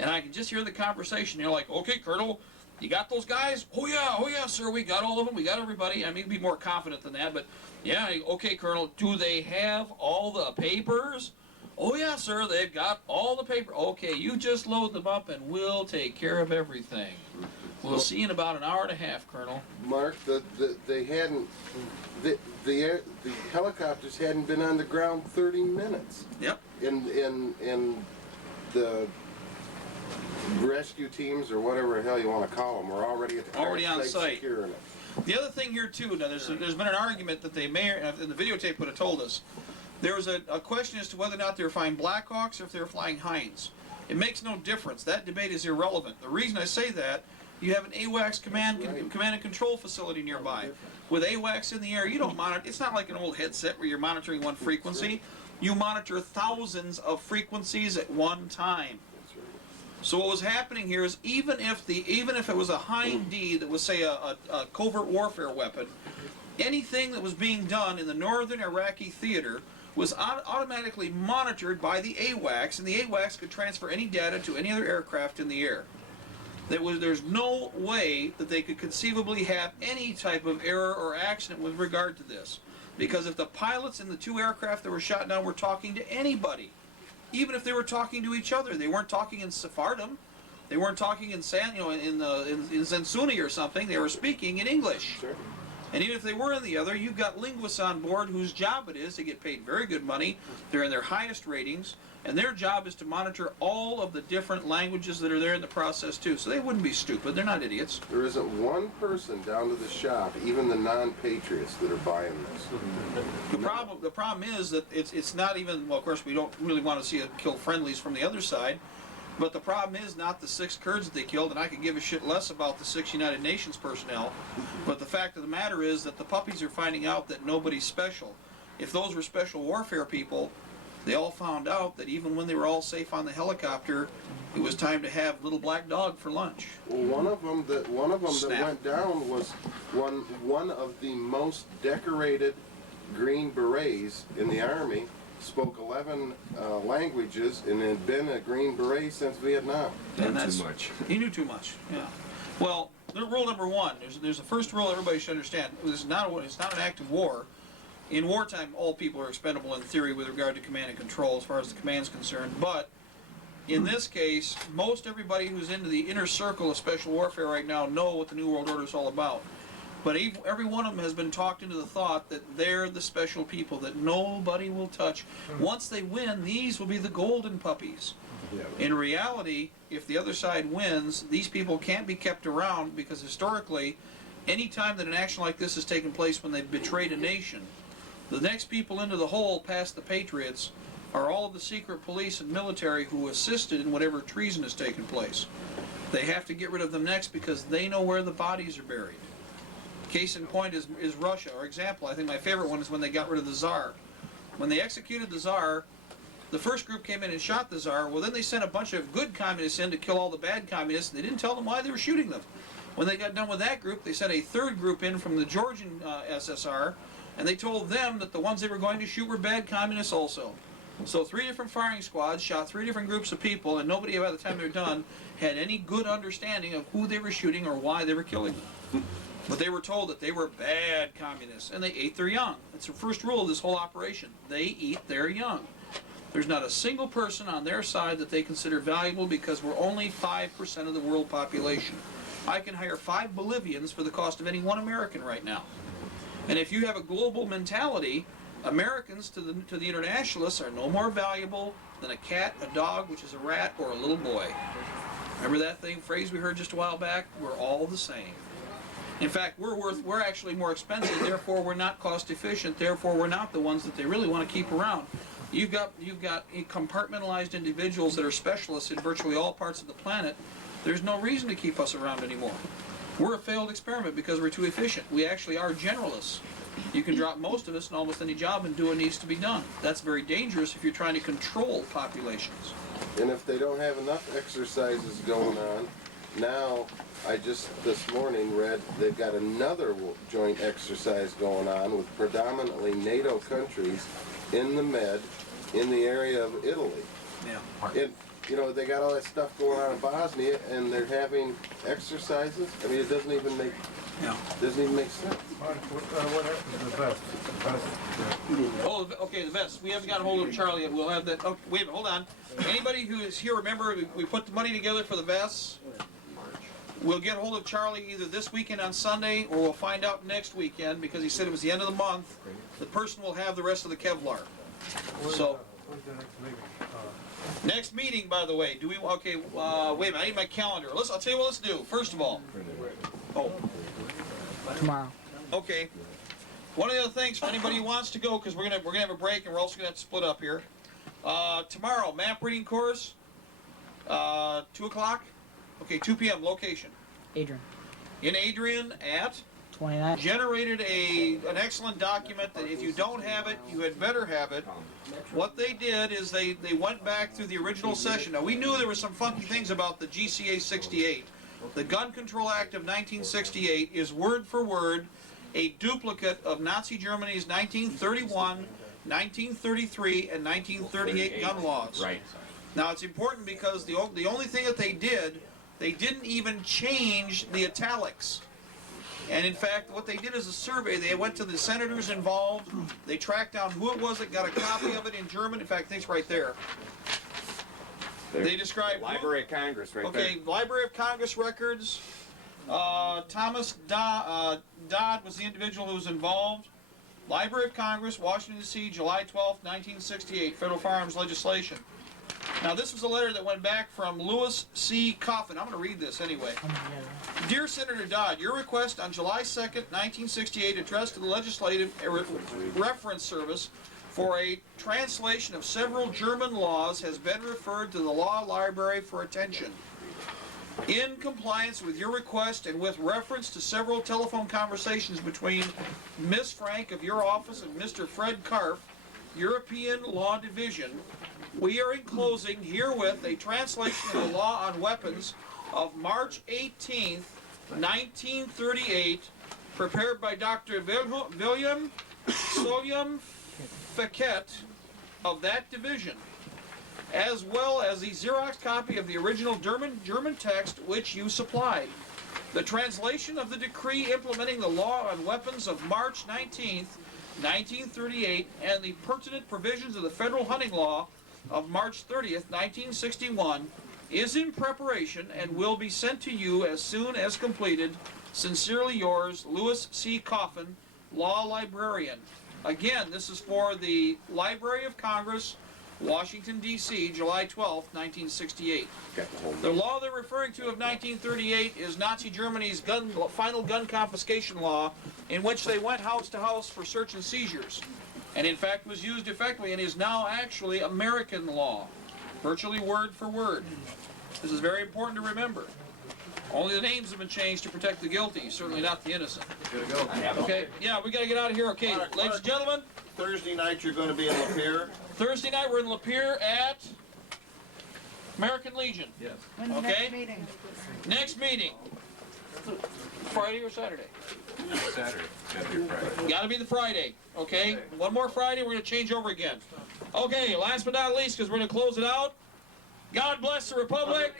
And I can just hear the conversation. You're like, okay, Colonel, you got those guys? Oh yeah, sir, we got all of them. We got everybody. I mean, be more confident than that, but yeah, okay, Colonel, do they have all the papers? Oh yeah, sir, they've got all the paper. Okay, you just load them up and we'll take care of everything. We'll see you in about an hour and a half, Colonel. Mark, the helicopters hadn't been on the ground 30 minutes. Yep. In the rescue teams or whatever the hell you want to call them were already at the on site. Securing it. The other thing here too, now there's been an argument that they may, and the videotape would have told us, there was a question as to whether or not they were flying Blackhawks or if they were flying Hinds. It makes no difference. That debate is irrelevant. The reason I say that, you have an AWACS command and control facility nearby. With AWACS in the air, you don't monitor. It's not like an old headset where you're monitoring one frequency. You monitor thousands of frequencies at one time. So what was happening here is even if it was a Hind D that was, say, a covert warfare weapon, anything that was being done in the northern Iraqi theater was automatically monitored by the AWACS, and the AWACS could transfer any data to any other aircraft in the air. There's no way that they could conceivably have any type of error or accident with regard to this. Because if the pilots in the 2 aircraft that were shot down were talking to anybody, even if they were talking to each other, they weren't talking in Sephardim, they weren't talking in Zensuni or something, they were speaking in English. Sure. And even if they were in the other, you've got linguists on board whose job it is to get paid very good money, they're in their highest ratings, and their job is to monitor all of the different languages that are there in the process too. So they wouldn't be stupid, they're not idiots. There isn't one person down to the shop, even the non-patriots, that are buying this. The problem is that it's not even, well, of course we don't really want to see it kill friendlies from the other side, but the problem is not the 6 Kurds that they killed, and I could give a shit less about the 6 United Nations personnel, but the fact of the matter is that the puppies are finding out that nobody's special. If those were special warfare people, they all found out that even when they were all safe on the helicopter, it was time to have little black dog for lunch. Well, one of them that went down was one of the most decorated Green Berets in the Army. Spoke 11 languages and had been a Green Beret since Vietnam. And Too much. He knew too much. Yeah. Well, rule number 1. There's a first rule everybody should understand. It's not an active war. In wartime, all people are expendable in theory with regard to command and control as far as the command's concerned. But in this case, most everybody who's into the inner circle of special warfare right now know what the New World Order is all about. But every one of them has been talked into the thought that they're the special people that nobody will touch. Once they win, these will be the golden puppies. In reality, if the other side wins, these people can't be kept around because historically, any time that an action like this has taken place when they've betrayed a nation, the next people into the hole past the Patriots are all of the secret police and military who assisted in whatever treason has taken place. They have to get rid of them next because they know where the bodies are buried. Case in point is Russia. Or example, I think my favorite one is when they got rid of the Tsar. When they executed the Tsar, the first group came in and shot the Tsar. Well, then they sent a bunch of good communists in to kill all the bad communists, and they didn't tell them why they were shooting them. When they got done with that group, they sent a third group in from the Georgian SSR, and they told them that the ones they were going to shoot were bad communists also. So 3 different firing squads shot 3 different groups of people, and nobody by the time they were done had any good understanding of who they were shooting or why they were killing them. But they were told that they were bad communists, and they ate their young. That's the first rule of this whole operation. They eat their young. There's not a single person on their side that they consider valuable because we're only 5% of the world population. I can hire 5 Bolivians for the cost of any one American right now. And if you have a global mentality, Americans to the internationalists are no more valuable than a cat, a dog, which is a rat, or a little boy. Remember that phrase we heard just a while back? We're all the same. In fact, we're actually more expensive, therefore we're not cost efficient, therefore we're not the ones that they really want to keep around. You've got compartmentalized individuals that are specialists in virtually all parts of the planet. There's no reason to keep us around anymore. We're a failed experiment because we're too efficient. We actually are generalists. You can drop most of us in almost any job and do what needs to be done. That's very dangerous if you're trying to control populations. And if they don't have enough exercises going on, now I just this morning read they've got another joint exercise going on with predominantly NATO countries in the Med, in the area of Italy. Yeah. You know, they got all that stuff going on in Bosnia, and they're having exercises. I mean, it doesn't even make sense. What happened to the vest? Oh, okay, the vest. We haven't got a hold of Charlie yet. We'll have that. Oh, wait a minute, hold on. Anybody who is here, remember, we put the money together for the vests. We'll get a hold of Charlie either this weekend on Sunday, or we'll find out next weekend, because he said it was the end of the month. The person will have the rest of the Kevlar. So, next meeting, by the way, do we, okay, wait a minute, I need my calendar. I'll tell you what let's do, first of all. Oh. Tomorrow. Okay. One of the other things for anybody who wants to go, because we're gonna have a break and we're also gonna have to split up here. Tomorrow, map reading course, 2 o'clock. Okay, 2 p.m. Location. Adrian. In Adrian at 29. generated an excellent document that if you don't have it, you had better have it. What they did is they went back through the original session. Now, we knew there were some funky things about the GCA 68. The Gun Control Act of 1968 is word for word a duplicate of Nazi Germany's 1931, 1933, and 1938 gun laws. Right. Now, it's important because the only thing that they did, they didn't even change the italics. And in fact, what they did is a survey. They went to the senators involved. They tracked down who it was that got a copy of it in German. In fact, I think it's right there. They described Library of Congress right there. Okay, Library of Congress records. Thomas Dodd was the individual who was involved. Library of Congress, Washington, D.C., July 12, 1968, federal firearms legislation. Now, this was a letter that went back from Lewis C. Coffin. I'm going to read this anyway. Dear Senator Dodd, your request on July 2nd, 1968, addressed to the Legislative Reference Service for a translation of several German laws has been referred to the Law Library for attention. In compliance with your request and with reference to several telephone conversations between Ms. Frank of your office and Mr. Fred Karff, European Law Division, we are enclosing herewith a translation of the Law on Weapons of March 18th, 1938, prepared by Dr. William Solyam Fekete of that division, as well as the Xerox copy of the original German text which you supplied. The translation of the decree implementing the Law on Weapons of March 19th, 1938, and the pertinent provisions of the Federal Hunting Law of March 30th, 1961, is in preparation and will be sent to you as soon as completed. Sincerely yours, Lewis C. Coffin, Law Librarian. Again, this is for the Library of Congress, Washington, D.C., July 12, 1968. The law they're referring to of 1938 is Nazi Germany's final gun confiscation law, in which they went house to house for search and seizures. and in fact was used effectively and is now actually American law, virtually word for word. This is very important to remember. Only the names have been changed to protect the guilty, certainly not the innocent. Okay, yeah, we gotta get out of here. Okay, Mark, ladies and gentlemen, Thursday night you're going to be in Lapeer. Thursday night we're in Lapeer at American Legion. Yes. When's the Okay. next meeting? Next meeting, Friday or Saturday? Saturday. Gotta be Friday. Gotta be the Friday, okay? One more Friday, we're gonna change over again. Okay, last but not least, because we're gonna close it out. God bless the Republic.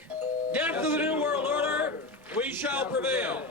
Death to the New World Order. We shall prevail.